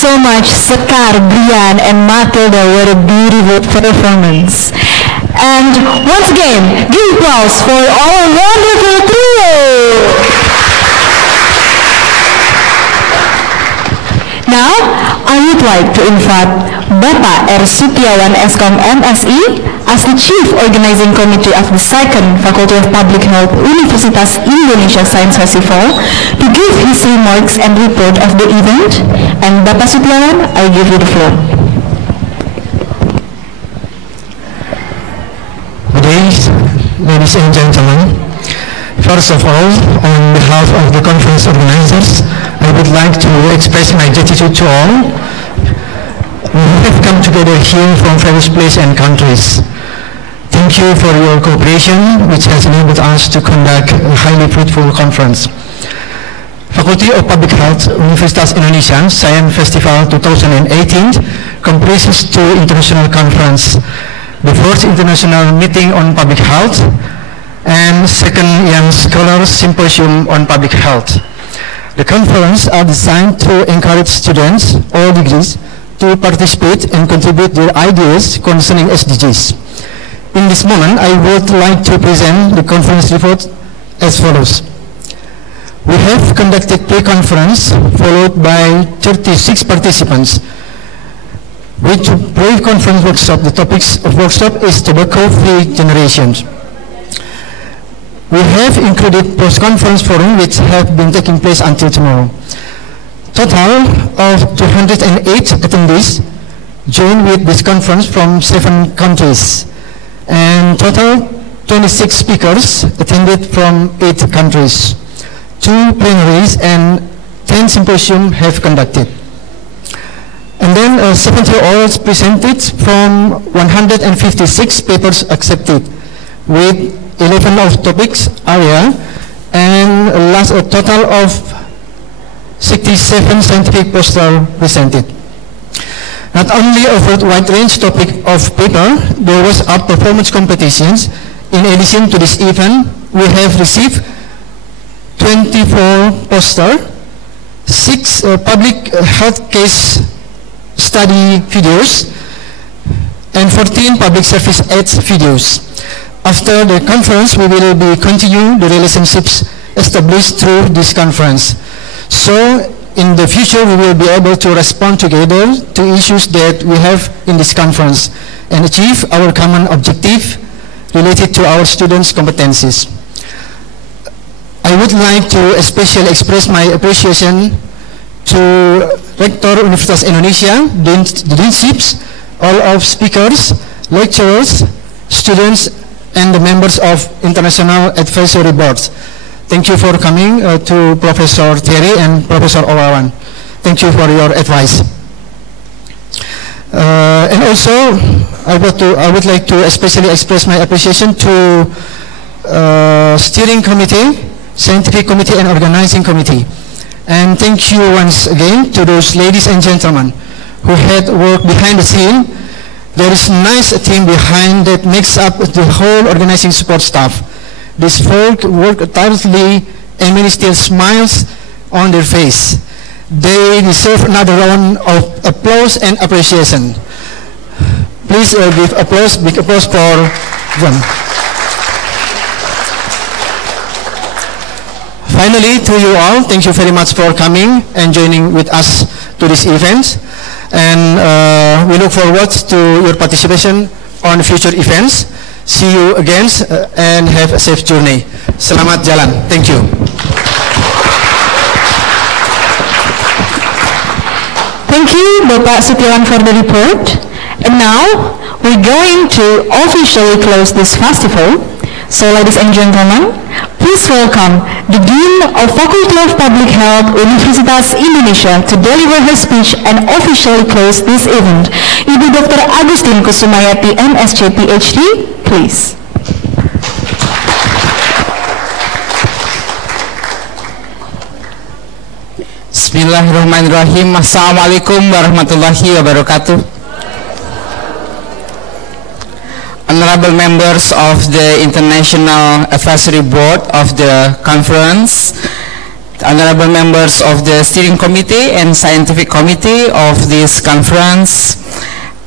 So much, Sekar, Brian, and Matilda. What a beautiful performance. And once again, give applause for our wonderful trio. Now, I would like to invite Bapak R. Sutiawan Eskom MSI as the Chief Organizing Committee of the second Faculty of Public Health Universitas Indonesia Science Festival to give his remarks and report of the event. And Bapak Sutiawan, I give you the floor. Good day, ladies and gentlemen. First of all, on behalf of the conference organizers, I would like to express my gratitude to all. We have come together here from various places and countries. Thank you for your cooperation, which has enabled us to conduct a highly fruitful conference. Faculty of Public Health Universitas Indonesia Science Festival 2018 comprises two international conferences. The first international meeting on public health and second Young Scholars Symposium on Public Health. The conferences are designed to encourage students, all degrees, to participate and contribute their ideas concerning SDGs. In this moment, I would like to present the conference report as follows. We have conducted pre-conference followed by 36 participants. With pre-conference workshop, the topics of workshop is tobacco-free generations. We have included post-conference forum which have been taking place until tomorrow. Total of 208 attendees joined with this conference from 7 countries, and total 26 speakers attended from 8 countries. 2 plenaries and 10 symposiums have conducted. And then 70 orals presented from 156 papers accepted, with 11 of topics area, and last a total of 67 scientific posters presented. Not only offered wide range topic of paper, there was art performance competitions. In addition to this event, we have received 24 posters, 6 public health case study videos, and 14 public service ads videos. After the conference, we will continue the relationships established through this conference. So in the future we will be able to respond together to issues that we have in this conference and achieve our common objective related to our students' competencies. I would like to especially express my appreciation to Rector Universitas Indonesia, the deanships, all of speakers, lecturers, students, and the members of International Advisory Boards. Thank you for coming to Professor Thierry and Professor Owawan. Thank you for your advice. And also, I would like to especially express my appreciation to Steering Committee, Scientific Committee, and Organizing Committee. And thank you once again to those ladies and gentlemen who had worked behind the scene. There is a nice team behind that makes up the whole organizing support staff. These folk work tirelessly and many still smiles on their face. They deserve another round of applause and appreciation. Please give applause, big applause for them. Finally, to you all, thank you very much for coming and joining with us to this event. And we look forward to your participation on future events. See you again and have a safe journey. Selamat jalan. Thank you. Thank you, Bapak Setiawan, for the report. And now, we're going to officially close this festival. So, ladies and gentlemen, please welcome the Dean of Faculty of Public Health, Universitas Indonesia, to deliver her speech and officially close this event. Ibu Dr. Agustin Kusumayati, MSc PhD, please. Bismillahirrahmanirrahim. Assalamualaikum warahmatullahi wabarakatuh. Honorable members of the International Advisory Board of the conference, honorable members of the Steering Committee and Scientific Committee of this conference,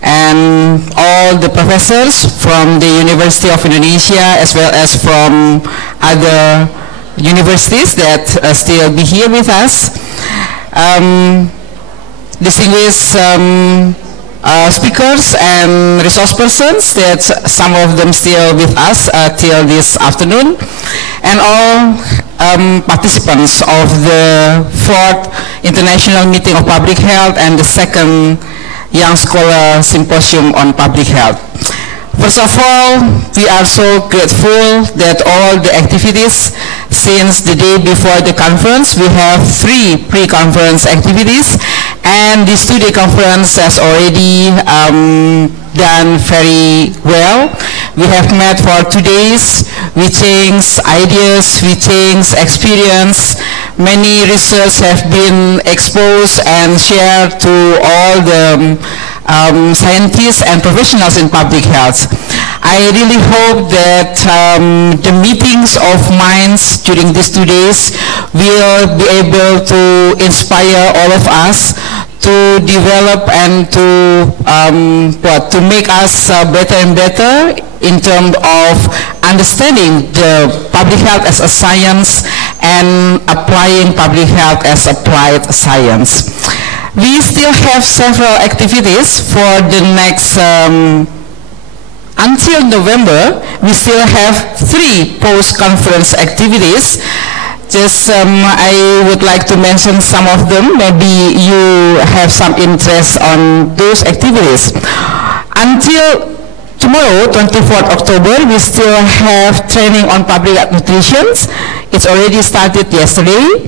and all the professors from the University of Indonesia as well as from other universities that still be here with us. Distinguished speakers and resource persons, that some of them still with us till this afternoon, and all participants of the 4th International Meeting of Public Health and the 2nd Young Scholar Symposium on Public Health. First of all, we are so grateful that all the activities since the day before the conference, we have 3 pre-conference activities, and this 2-day conference has already done very well. We have met for 2 days, we changed ideas, we changed experience. Many research have been exposed and shared to all the scientists and professionals in public health. I really hope that the meetings of minds during these 2 days will be able to inspire all of us to develop and to make us better and better in terms of understanding the public health as a science and applying public health as applied science. We still have several activities for the next, until November, we still have 3 post-conference activities. Just, I would like to mention some of them. Maybe you have some interest on those activities. Until tomorrow, 24th October, we still have training on public health nutrition. It's already started yesterday.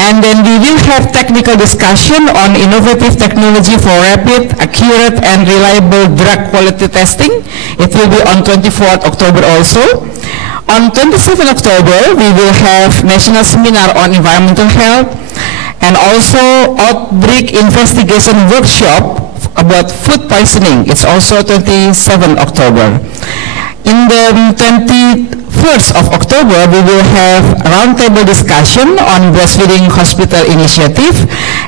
And then we will have technical discussion on innovative technology for rapid, accurate, and reliable drug quality testing. It will be on 24th October also. On 27th October, we will have national seminar on environmental health and also outbreak investigation workshop about food poisoning. It's also 27th October. In the 21st of October, we will have a roundtable discussion on breastfeeding hospital initiative,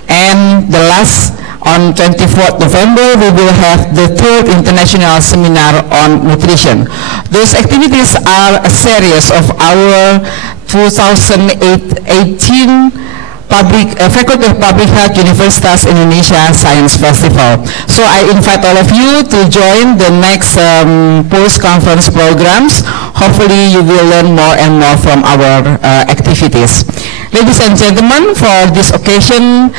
and the last, on 24th November, we will have the 3rd International Seminar on Nutrition. Those activities are a series of our 2018 Faculty of Public Health, Universitas Indonesia Science Festival. So I invite all of you to join the next post-conference programs. Hopefully you will learn more and more from our activities. Ladies and gentlemen, for this occasion,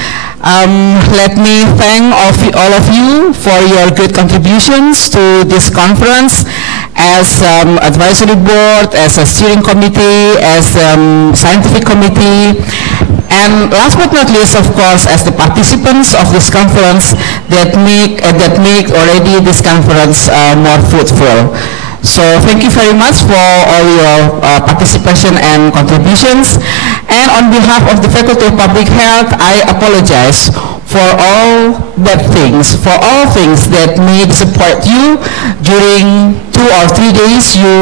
let me thank all of you for your good contributions to this conference as advisory board, as a steering committee, as scientific committee, and last but not least, of course, as the participants of this conference that make already this conference more fruitful. So thank you very much for all your participation and contributions. And on behalf of the Faculty of Public Health, I apologize for all bad things, for all things that may disappoint you during 2 or 3 days you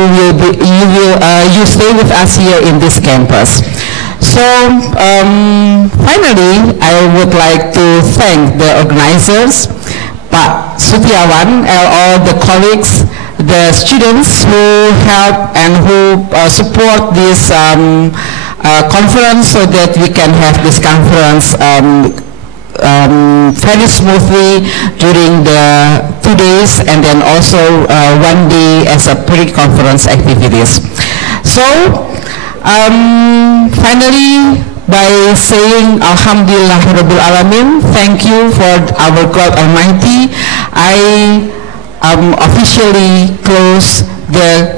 stay with us here in this campus. So finally, I would like to thank the organizers, Pak Sutiawan, and all the colleagues, the students who help and who support this conference so that we can have this conference very smoothly during the 2 days and then also 1 day as a pre-conference activities. So finally, by saying Alhamdulillah Rabbil Alamin, thank you for our God Almighty, I officially close the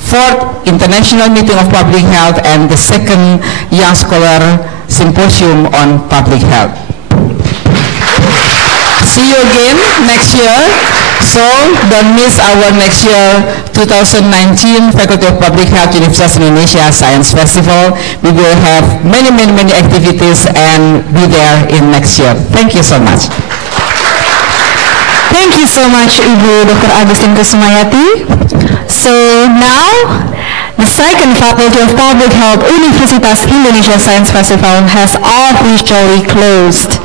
4th International Meeting of Public Health and the 2nd Young Scholar Symposium on Public Health. See you again next year. So don't miss our next year 2019 Faculty of Public Health Universitas Indonesia Science Festival. We will have many activities and be there in next year. Thank you so much. Thank you so much, Ibu Dr. Agustin Kusumayati. So now, the 2nd Faculty of Public Health Universitas Indonesia Science Festival has officially closed.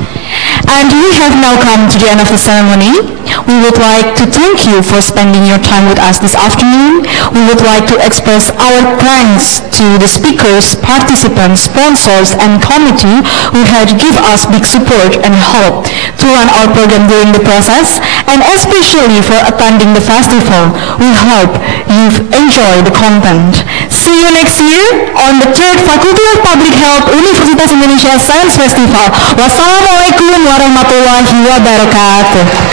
And we have now come to the end of the ceremony. We would like to thank you for spending your time with us this afternoon. We would like to express our thanks to the speakers, participants, sponsors, and committee who had given us big support and help to run our program during the process, and especially for attending the festival. We hope you've enjoyed the content. See you next year on the 3rd Faculty of Public Health Universitas Indonesia Science Festival. Wassalamualaikum warahmatullahi wabarakatuh.